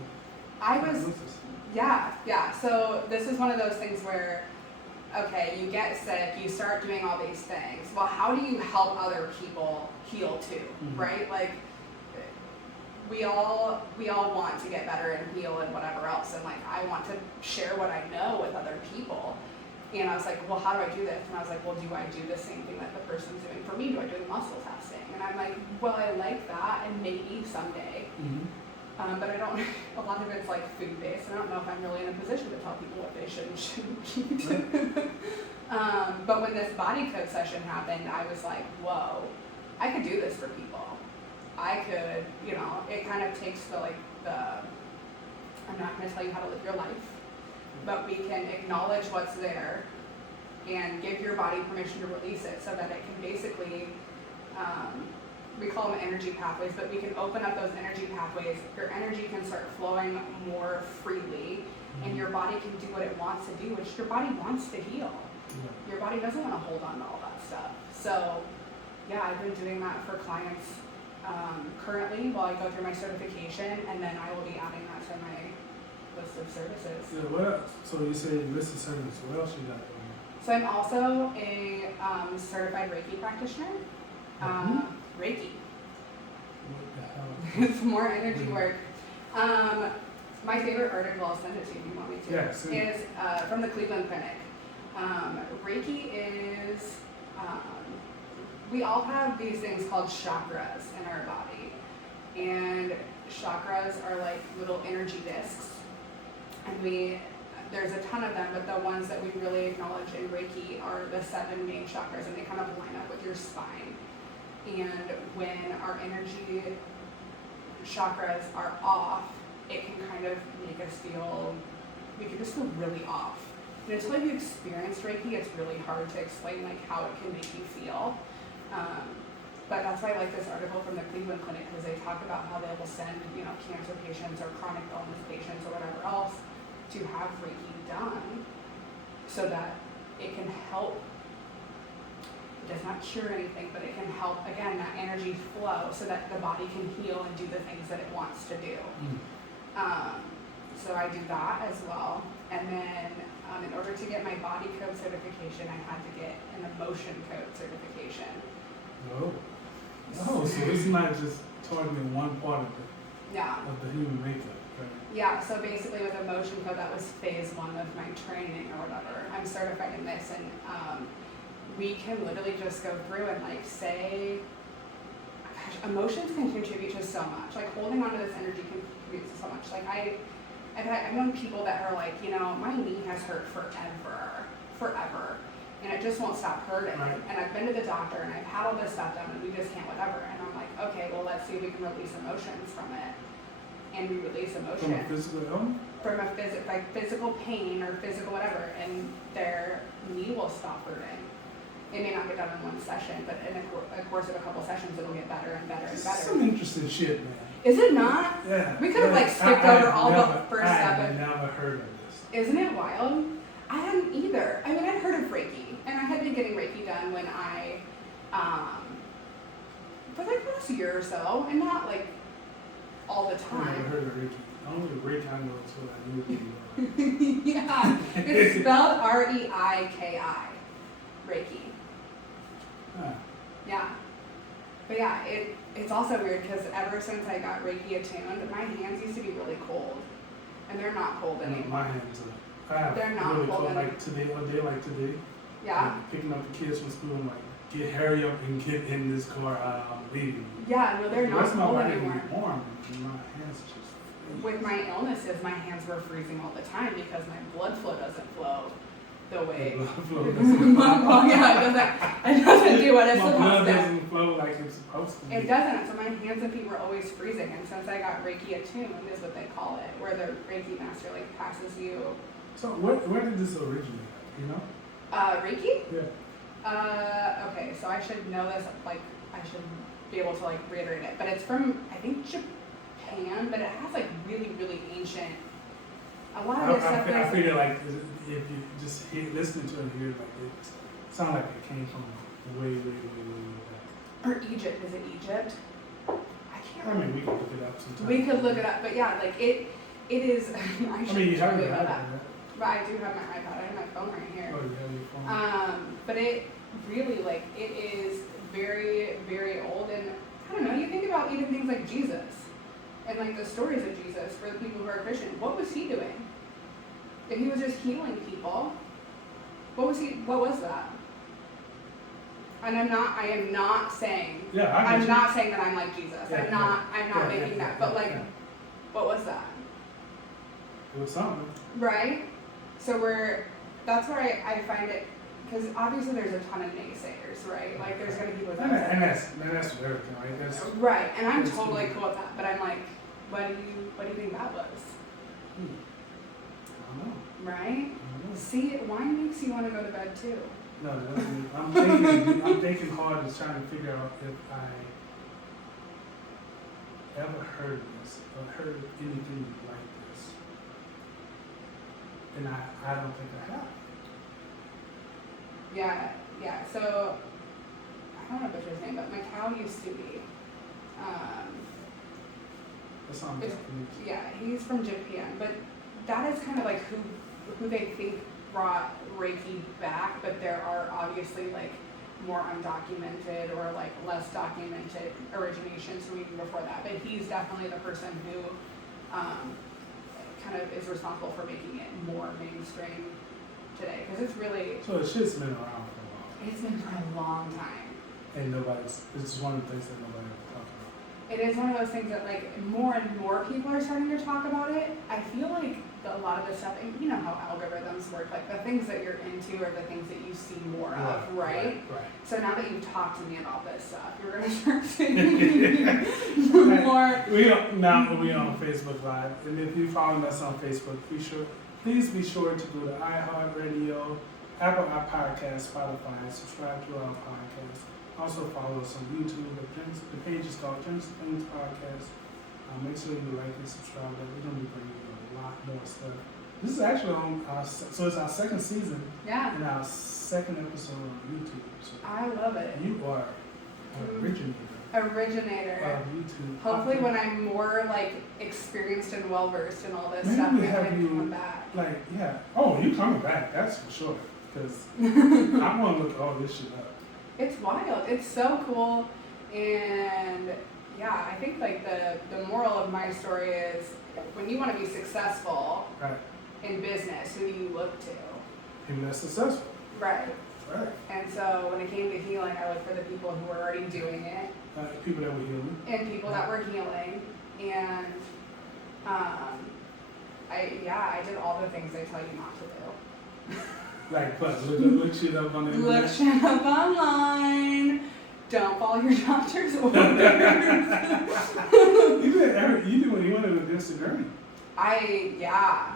Yeah. So this is one of those things where, okay, you get sick, you start doing all these things. Well, how do you help other people heal too, right? Like, we all want to get better and heal and whatever else, and like I want to share what I know with other people. And I was like, well, how do I do this? And I was like, well, do I do the same thing that the person's doing for me? Do I do the muscle testing? And I'm like, well, I like that, and maybe someday. But I don't, a lot of it's like food-based, and I don't know if I'm really in a position to tell people what they should and shouldn't eat. But when this Body Code session happened, I was like, whoa, I could do this for people. I could, it kind of takes I'm not going to tell you how to live your life, but we can acknowledge what's there and give your body permission to release it so that it can basically, we call them energy pathways, but we can open up those energy pathways. Your energy can start flowing more freely, and your body can do what it wants to do, which your body wants to heal. Your body doesn't want to hold on to all that stuff. So, yeah, I've been doing that for clients currently while I go through my certification, and then I will be adding that to my list of services. Yeah, what else? So you say list of services. What else you got going on? So I'm also a certified Reiki practitioner. Reiki. What the hell? It's more energy work. My favorite article, I'll send it to you if you want me to, is from the Cleveland Clinic. Reiki is, we all have these things called chakras in our body. And chakras are like little energy discs. And there's a ton of them, but the ones that we really acknowledge in Reiki are the 7 main chakras, and they kind of line up with your spine. And when our energy chakras are off, it can kind of make us we can just feel really off. And until you've experienced Reiki, it's really hard to explain like how it can make you feel. But that's why I like this article from the Cleveland Clinic, because they talk about how they will send, cancer patients or chronic illness patients or whatever else to have Reiki done so that it can help It does not cure anything, but it can help, again, that energy flow so that the body can heal and do the things that it wants to do. So I do that as well. And then in order to get my body code certification, I had to get an emotion code certification. Oh, so it's not just targeting one part of the human makeup, right? Yeah, so basically with emotion code, that was phase 1 of my training or whatever. I'm certified in this, and we can literally just go through and like say, gosh, emotions can contribute to so much. Like holding on to this energy contributes to so much. Like I've known people that are like, you know, my knee has hurt forever, and it just won't stop hurting. Right. And I've been to the doctor and I've had all this stuff done, and we just can't whatever. And I'm like, okay, well, let's see if we can release emotions from it. And we release emotion. From a physical illness? From a physical pain or physical whatever, and their knee will stop hurting. It may not get done in one session, but in the course of a couple sessions, it'll get better and better and This better. is some interesting shit, man. Is it not? Yeah. We could have like skipped over all the first step. I had never heard of this. Isn't it wild? I hadn't either. I mean, I'd heard of Reiki, and I had been getting Reiki done when I, for like the last year or so, and not like all the I never time. heard of Reiki. The only Reiki I know is what I knew. Yeah, it's spelled Reiki, Reiki. Huh. Yeah. But yeah, it's also weird because ever since I got Reiki attuned, my hands used to be really cold. And they're not cold And anymore. my hands are They're not really cold cold. anymore. Like today, one day like today. Yeah. Like picking up the kids from school and like, hurry up and get in this car. I'm leaving. Yeah, no, they're not That's not cold why anymore. they're warm. And my hands just. With my illnesses, my hands were freezing all the time because my blood flow doesn't flow the way. Well, yeah, it doesn't do what it's My blood supposed to. doesn't flow like it's supposed to. It doesn't. So my hands and feet were always freezing. And since I got Reiki attuned, is what they call it, where the Reiki master like passes you. So where did this originate? You know? Reiki? Yeah. Okay, so I should know this. Like, I should be able to like reiterate it. But it's from I think Japan, but it has like really, really ancient. A lot of this stuff I is. feel like if you just listen to it and hear it, like it sounds like it came from way back. Or Egypt. Is it Egypt? I can't I remember. mean, we could look it up sometime. We could look it up, but yeah, like it is. I should you have totally your know iPad, that. right? But I do have my iPad. I have my phone right here. Oh, you have your phone. But it really like it is very, very old, and I don't know. You think about even things like Jesus, and like the stories of Jesus for the people who are Christian. What was he doing? If he was just healing people, what was that? And I am not saying. Yeah, I I'm get you. not saying that I'm like Jesus. Yeah, I'm not yeah, making yeah, that. But yeah, like, yeah. what was that? It was something. Right? So that's where I find it, because obviously there's a ton of naysayers, right? Like there's going to be people that And that's with everything, right? That's, right, and I'm that's totally cool. cool with that, but I'm like, what do you think that was? I don't know. Right? I don't know. See, wine makes you want to go to bed too. No, I'm thinking hard and trying to figure out if I ever heard this or heard anything like this. And I don't think I have. Yeah, so, I don't know what his name, but Macau used to be, That sounds It's- Japanese. yeah, he's from Japan, but that is kind of like who they think brought Reiki back, but there are obviously like more undocumented or like less documented originations from even before that. But he's definitely the person who kind of is responsible for making it more mainstream today, because it's really, So the shit's been around for a while. it's been for a long time. And it's just one of the things that nobody ever talked about. It is one of those things that like more and more people are starting to talk about it. I feel like a lot of the stuff, and you know how algorithms work, like the things that you're into are the things that you see more of, right? Right. So now that you've talked to me about this stuff, you're gonna start seeing more. We on Facebook Live, and if you follow us on Facebook, please be sure to go to iHeartRadio, Apple Podcasts, Spotify, and subscribe to our podcast. Also follow us on YouTube. The page is called Genesis Things Podcast. Make sure you like and subscribe. We're going to be bringing you a lot more stuff This is actually on so it's our second season Yeah, and our second episode on YouTube. So I love it. you are an Originator. of YouTube. Hopefully, when I'm more like experienced and well versed in all this Maybe stuff, we we have can you- come back. Like, yeah. Oh, you coming back? That's for sure. Because I want to look all this shit up. It's wild. It's so cool, and yeah, I think like the moral of my story is when you want to be successful Right. in business, who do you look to? People that's successful. Right. Right. And so when it came to healing, I looked for the people who were already doing it People that were healing. and people that were healing, and I did all the things they tell you not to do. Like, but look shit up on the Look internet. shit up online. Don't follow your doctor's orders. You went to disagree. Yeah.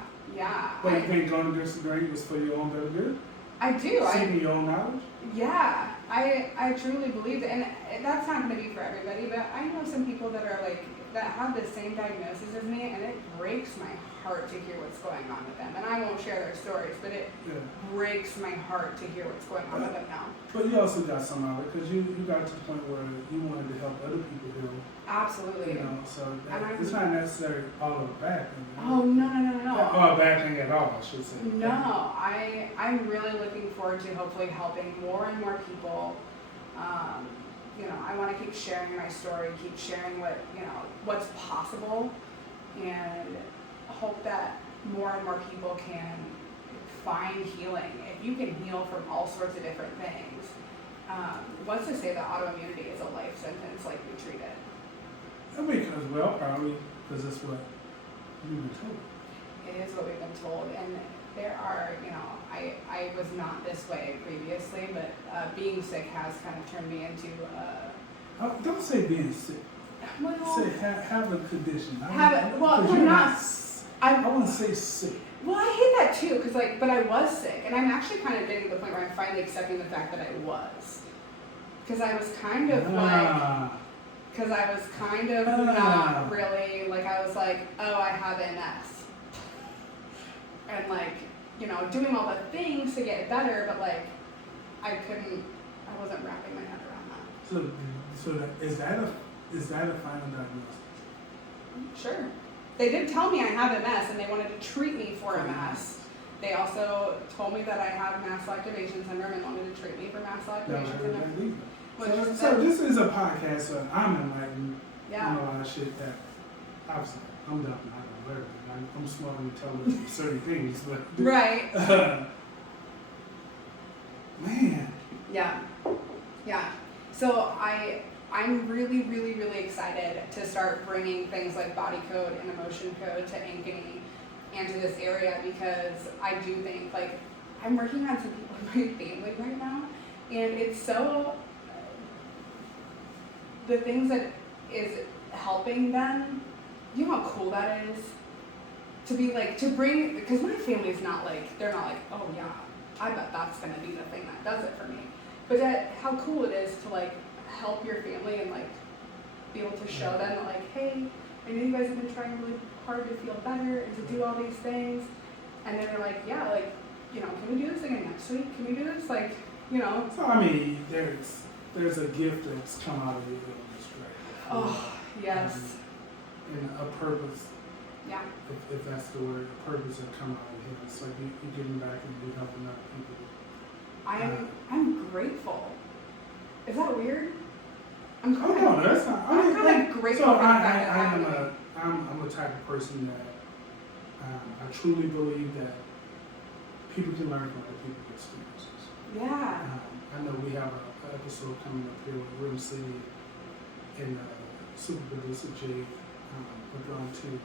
But you think going to disagree was for your own better good? I do. Seeking your own knowledge? Yeah, I truly believe it, and that's not going to be for everybody, but I know some people that are like, that have the same diagnosis as me, and it breaks my heart to hear what's going on with them. And I won't share their stories, but it Yeah. breaks my heart to hear what's going on with them now. But you also got some of it because you got to the point where you wanted to help other people heal. Absolutely. You know, so And it's not necessarily all of a bad thing. Oh, no. Or a bad thing at all, I should say. No, I'm really looking forward to hopefully helping more and more people. I want to keep sharing my story, keep sharing what's possible, and hope that more and more people can find healing. If you can heal from all sorts of different things, what's to say that autoimmunity is a life sentence like we treat it? Probably because that's what you've been told. It is what we've been told, and there are, I was not this way previously, but being sick has kind of turned me into, Don't say being sick. well, Say have a condition. well, you're not, I wouldn't say sick. well, I hate that too, because but I was sick, and I'm actually kind of getting to the point where I'm finally accepting the fact that I was. Because I was kind of not really, I was like, oh, I have MS. And doing all the things to get better, but I wasn't wrapping my head around that. So is that a final diagnosis? Sure. They did tell me I have MS and they wanted to treat me for MS. They also told me that I have mast cell activation syndrome and wanted to treat me for mast cell Never activation heard of syndrome. that either. So this is a podcast, so I'm enlightened. Yeah. I know a lot of shit that obviously I'm definitely not aware of. I'm smart and intelligent certain things, but Right. man. Yeah. So I'm really, really, really excited to start bringing things like body code and emotion code to Ankeny and to this area, because I do think I'm working on some people in my family right now, and it's so the things that is helping them. You know how cool that is to be to bring, because my family's not they're not oh yeah, I bet that's gonna be the thing that does it for me. But how cool it is to help your family and be able to show them that hey, I know you guys have been trying really hard to feel better and to do all these things, and then they're yeah, can we do this again next week? Can we do this? So I mean, there's a gift that's come out of your illness, right? Oh yes. And a purpose. Yeah. If that's the word, a purpose that come out of here. It's you're giving back and you're helping other people. I'm grateful. Is that weird? I'm Oh no, that's not. I'm kind of grateful So for the fact that it happened to me. I'm the type of person that I truly believe that people can learn from other people's experiences. Yeah. I know we have an episode coming up here with Rim City and super producer Jay. We're going to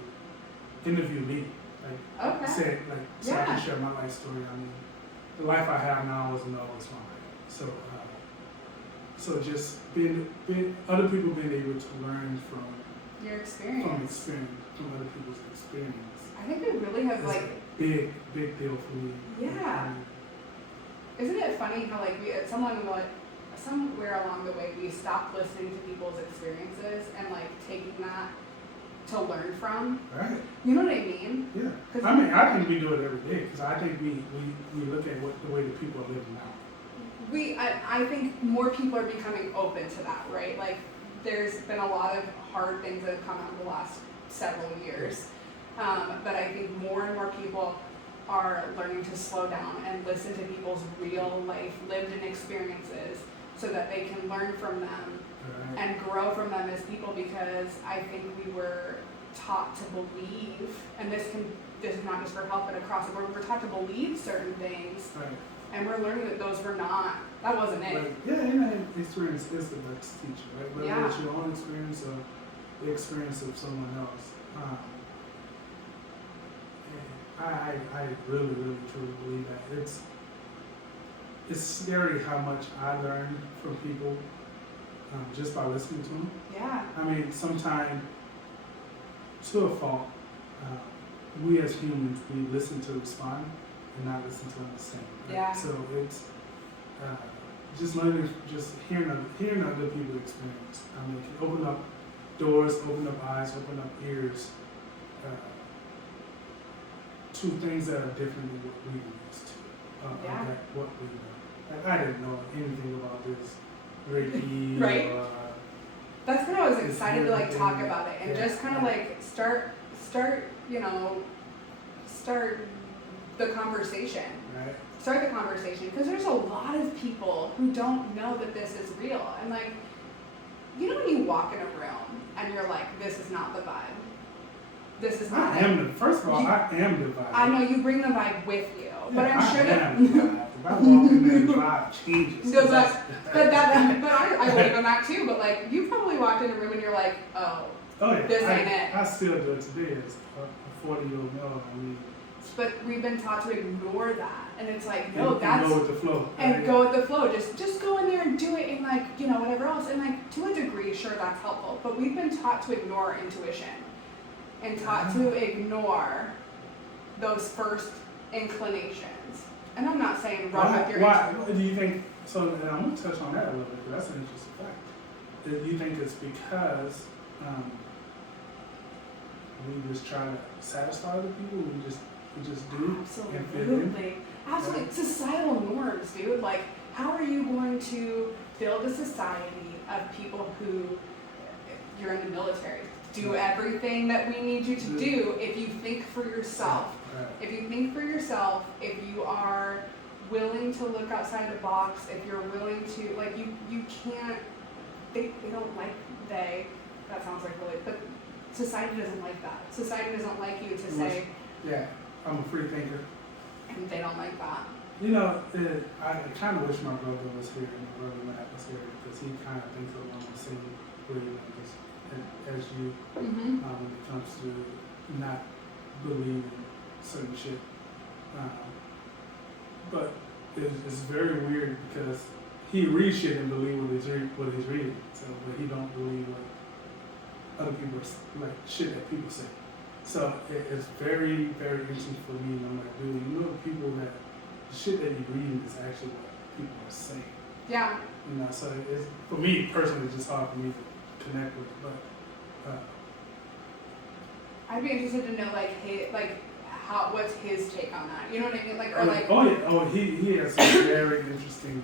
interview me, Okay. so I Yeah. can share my life story. I mean, the life I have now wasn't always mine. So just being other people being able to learn from Your experience. from other people's experience. I think we really have It's a big deal for me. Yeah. Isn't it funny how somewhere along the way we stopped listening to people's experiences and taking that to learn from. Right. You know what I mean? Yeah. 'Cause I mean, I think we do it every day because I think we look at the way the people are living now. I think more people are becoming open to that, right? Like, there's been a lot of hard things that have come out in the last several years. But I think more and more people are learning to slow down and listen to people's real life lived in experiences so that they can learn from them Right. and grow from them as people, because I think we were taught to believe, and this is not just for health but across the board, we were taught to believe certain things, Right. and we're learning that those were not, that wasn't it. Like, yeah, and experience is the best teacher, right? Whether Yeah. it's your own experience or the experience of someone else. And I really, really, truly believe that. It's scary how much I learned from people just by listening to them. Yeah. I mean, sometimes, to a fault, we as humans, we listen to respond and not listen to understand. Right? Yeah. So it's just learning, just hearing other people's experience. I mean, it can open up doors, open up eyes, open up ears to things that are different than what we were used to. Yeah. What we know. Like, I didn't know anything about this Reiki. Right. Or, That's when I was It's excited to like really talk good. about it and Yeah. just kind of like start the conversation. right? Start the conversation, because there's a lot of people who don't know that this is real. And like, you know, when you walk in a room and you're like, this is not the vibe. This is not I it. am first of all, You- I am the vibe. I know you bring the vibe with you, but Yeah, I'm sure I that. am the vibe. If I walk in there, the vibe changes. No, but I believe in that too. But like, you probably walked in a room and you're like, oh, Oh yeah, this ain't it. I still do it today as a 40-year-old male. I mean, but we've been taught to ignore that, and it's like, and no, that's go with the flow. and right? go with the flow. Just go in there and do it, and like, you know, whatever else. And like, to a degree, sure, that's helpful. But we've been taught to ignore intuition, and taught to ignore those first inclinations. And I'm not saying run with your Why do you think? So, and I'm going to touch on that a little bit, because that's an interesting fact. Do you think it's because we just try to satisfy other people? We just do and fit in? Absolutely. Societal norms, dude. Like, how are you going to build a society of people who, you're in the military, do everything that we need you to do if you think for yourself? Right. If you think for yourself, if you are willing to look outside the box, if you're willing to, like, you can't, they don't like, that sounds like really, but society doesn't like that. Society doesn't like you to say, Yeah, I'm a free thinker. and they don't like that. You know, I kind of wish my brother was here and my brother Matt was here, because he kind of thinks along the same wavelength as you Mm-hmm. when it comes to not believing certain shit. But it's very weird because he reads shit and believe what he's reading. So, but he don't believe what other people like shit that people say. So it's very, very interesting for me. And I'm like, dude, you know, people that the shit that you read is actually what people are saying. Yeah. You know, so it's for me personally, it's just hard for me to connect with. But I'd be interested to know, what's his take on that? You know what I mean? Like, or like, oh yeah, oh he has some very interesting.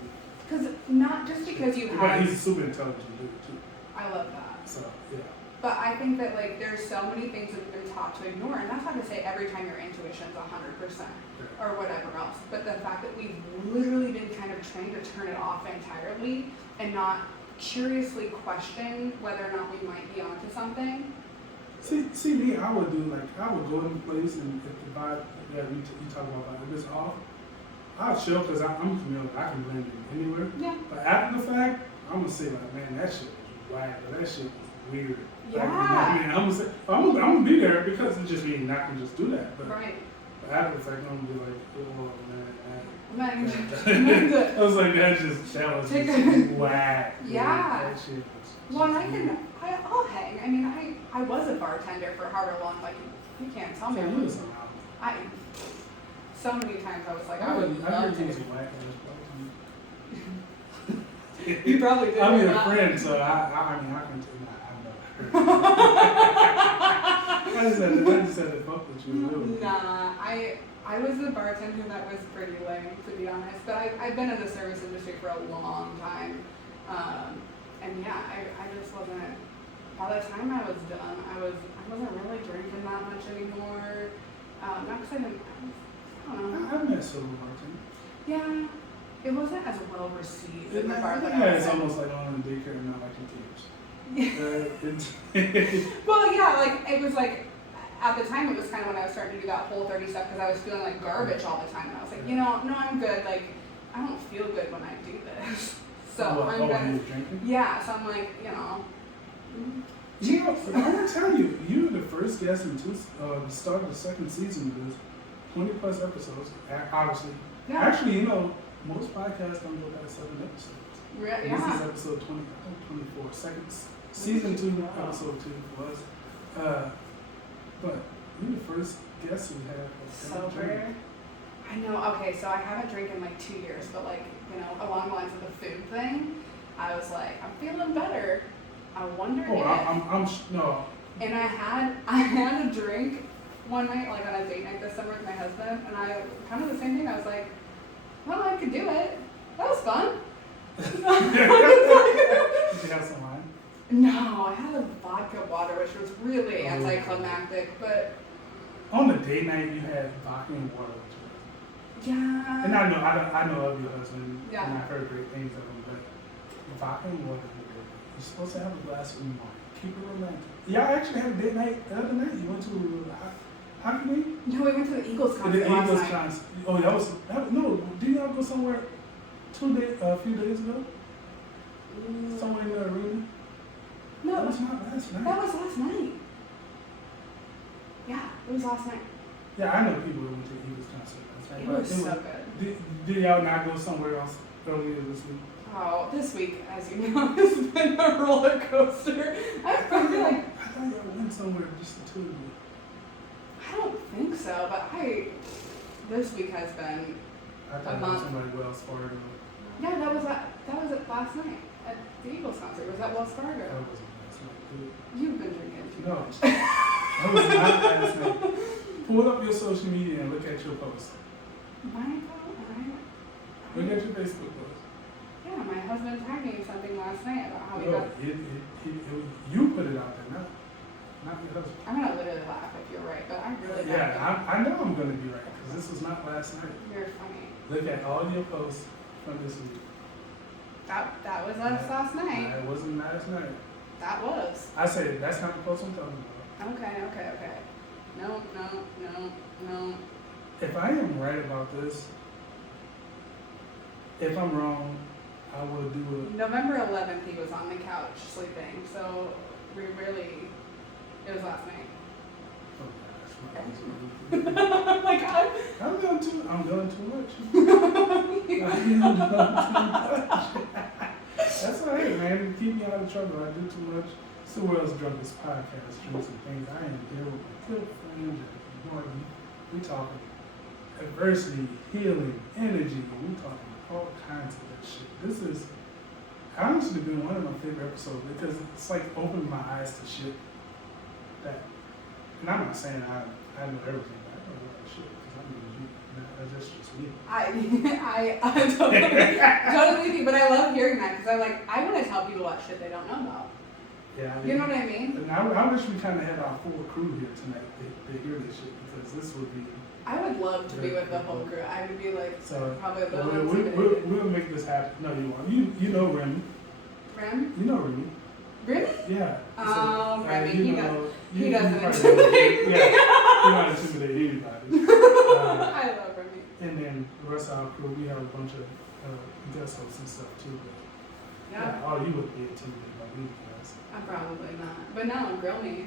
because not just because you But have, he's a super intelligent dude too. I love that. So yeah. But I think that like there's so many things that we've been taught to ignore, and that's not to say every time your intuition's 100% or whatever else. But the fact that we've literally been kind of trained to turn it off entirely and not curiously question whether or not we might be onto something. See me, I would go in a place and if the vibe that you talk about, if it's off, I'll chill because I'm familiar. I can blend in anywhere. Yeah. But after the fact, I'm gonna say like, man, that shit was whack, or that shit was weird. Yeah. Like, you know what I mean, I'm gonna say, I'm gonna be there because it just means I can just do that. But Right. after the fact, I'm gonna be like, oh man. Man, I was like, that was just whack. Yeah. That shit was. well, and I'll hang. I mean, I was a bartender for however long. Like, you can't tell me. So many times I was like, I would love to. You probably did. I'm your not. friend, so I mean, I can tell you, I've never heard. just had to fuck with you a little bit. Nah, I was a bartender that was pretty lame, to be honest. But I've been in the service industry for a long time. And yeah, I just wasn't, by the time I was done, I wasn't really drinking that much anymore. Not because I didn't, I don't know. I met sober bartenders. Yeah, it wasn't as well received in the I bar think that I was it's in. almost like on a daycare and not like in theaters. Well, yeah, like, it was like, at the time it was kind of when I was starting to do that Whole30 stuff because I was feeling like garbage all the time. And I was like, no, I'm good. Like, I don't feel good when I do this. So I'm when gonna, you were drinking? yeah, so I'm like, You know, I want to tell you, you were the first guest in the start of the second season of this. 20 plus episodes, obviously. yeah, Actually, most podcasts don't go past 7 episodes. This is yeah. episode 20, I think 24. Season 2, episode 2 was. But you're the first guest we had. Sober. I know, okay, so I haven't drank in like 2 years, but like, along the lines of the food thing, I was like, I'm feeling better. I wonder if. No. And I had a drink one night, like on a date night this summer with my husband, and I kind of the same thing. I was like, well, I could do it. That was fun. Did you have some wine? No, I had a vodka water, which was really anticlimactic, but. On the date night, you had vodka and water. Yeah. And I know of your husband, Yeah. and I've heard great things of him, but vodka and water is good. You're supposed to have a glass of wine. Keep it romantic. Y'all actually had a date night the other night. You went to hockey game? No, we went to the Eagles concert The last Eagles night. concert. Oh, no. Didn't y'all go somewhere a few days ago? Somewhere in the arena? No, That was not last night. that was last night. Yeah, it was last night. Yeah, I know people who went to the Eagles concert last night. It but was so good. Did y'all not go somewhere else earlier this week? Oh, this week, as you know, has been a roller coaster. I feel like I thought y'all went somewhere just the two of you. I don't think so, but this week has been. I thought it was somebody Wells Fargo. Yeah, that was it last night at the Eagles concert. Was at Wells That Fargo. wasn't last night. You've been drinking too No. much. That was not last night. Pull up your social media and look at your post. My phone, Look at your Facebook post. yeah, my husband tagged me something last night about how he No, got. you put it out there, not your husband. I'm gonna literally laugh if you're right, but I really don't. Yeah, I know I'm going to be right because this was not last night. You're funny. Look at all your posts from this week. That was us last night. It wasn't last night. That was. I said that's not the post I'm talking about. Okay. No. If I am right about this, if I'm wrong, I will do it. November 11th, he was on the couch sleeping, so it was last night. Oh gosh, Like, I'm doing too much. I'm doing too much. That's all right, man. Keep me out of trouble. I do too much. It's the world's drunkest podcast. Drinks and things. I am here with my good friend Morgan. We talking adversity, healing, energy. We talking all kinds of that shit. This is honestly been one of my favorite episodes because it's like opened my eyes to shit that. And I'm not saying I know everything, but I know a lot of shit because I'm unique. That's just me. I totally with you, but I love hearing that because I want to tell people about shit they don't know about. Yeah, You know what I mean? And I wish we kind of had our full crew here tonight to hear this shit because this would be. I would love to be with the whole crew. I would be like So probably a little intimidated. we'll make this happen. No, you won't. You know Remy. Rem? You know Remy. Really? Yeah. Oh, Remy, he doesn't you intimidate probably- me. Yeah, you don't intimidate anybody. I love Remy. And then the rest of our crew, we have a bunch of guest hosts and stuff too. But Yeah. oh, you would be intimidated by me guys. I'm probably not. But no, grill me.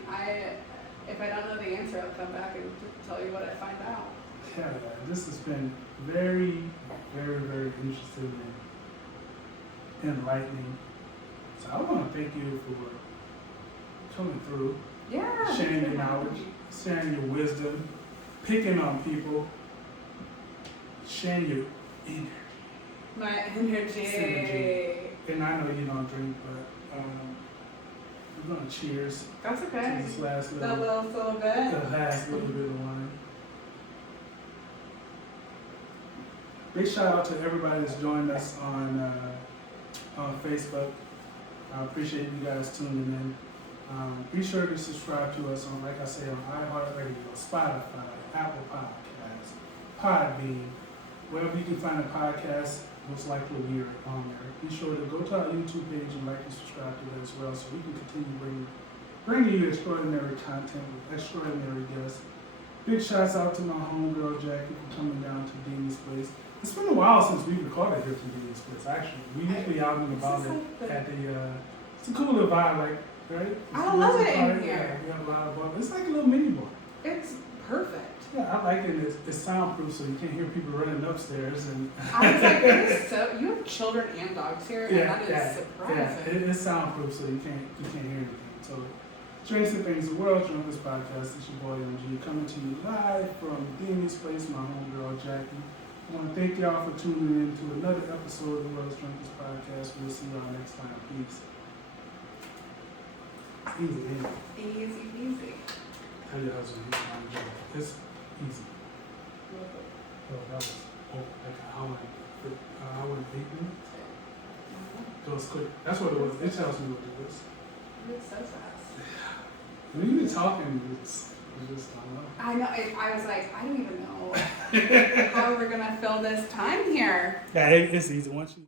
If I don't know the answer, I'll come back and tell you what I find out. Yeah, this has been very, very, very interesting and enlightening. So I want to thank you for coming through, Yeah. sharing your knowledge, sharing your wisdom, picking on people, sharing your energy. My energy. Synergy. And I know you don't drink, but We're gonna cheers That's to okay. this last That little bit of wine. Big shout out to everybody that's joined us on Facebook. I appreciate you guys tuning in. Be sure to subscribe to us on, like I said, on iHeartRadio, Spotify, Apple Podcasts, Podbean, wherever you can find a podcast. Most likely we are on there. Be sure to go to our YouTube page and like and subscribe to that as well, so we can continue bringing you extraordinary content with extraordinary guests. Big shouts out to my homegirl Jackie for coming down to Dean's Place. It's been a while since we recorded here from Dean's Place. Actually, we usually out and about it at the. It's a cool little vibe, like right. I love it in here. We have a lot of bar. It's like a little mini bar. It's perfect. Yeah, I like it. It's soundproof, so you can't hear people running upstairs. And I was like, it is so. You have children and dogs here, and that is surprising. It's soundproof, so you can't hear anything. So, Drinks and Things, the World Drunkest Podcast. It's your boy MG coming to you live from Dean's Place. My homegirl Jackie. I want to thank y'all for tuning in to another episode of the World's Drunkest Podcast. We'll see y'all next time. Peace. Easy. Easy peasy. Tell your husband he's trying to do it. It's easy. Oh, that was like an hour and 8 minutes. So it's quick. That's what it was. It tells me what it is. It's so fast. When you've been talking, it's just, I don't know. I know. I was like, I don't even know how we're gonna fill this time here. Yeah, it's easy. Once you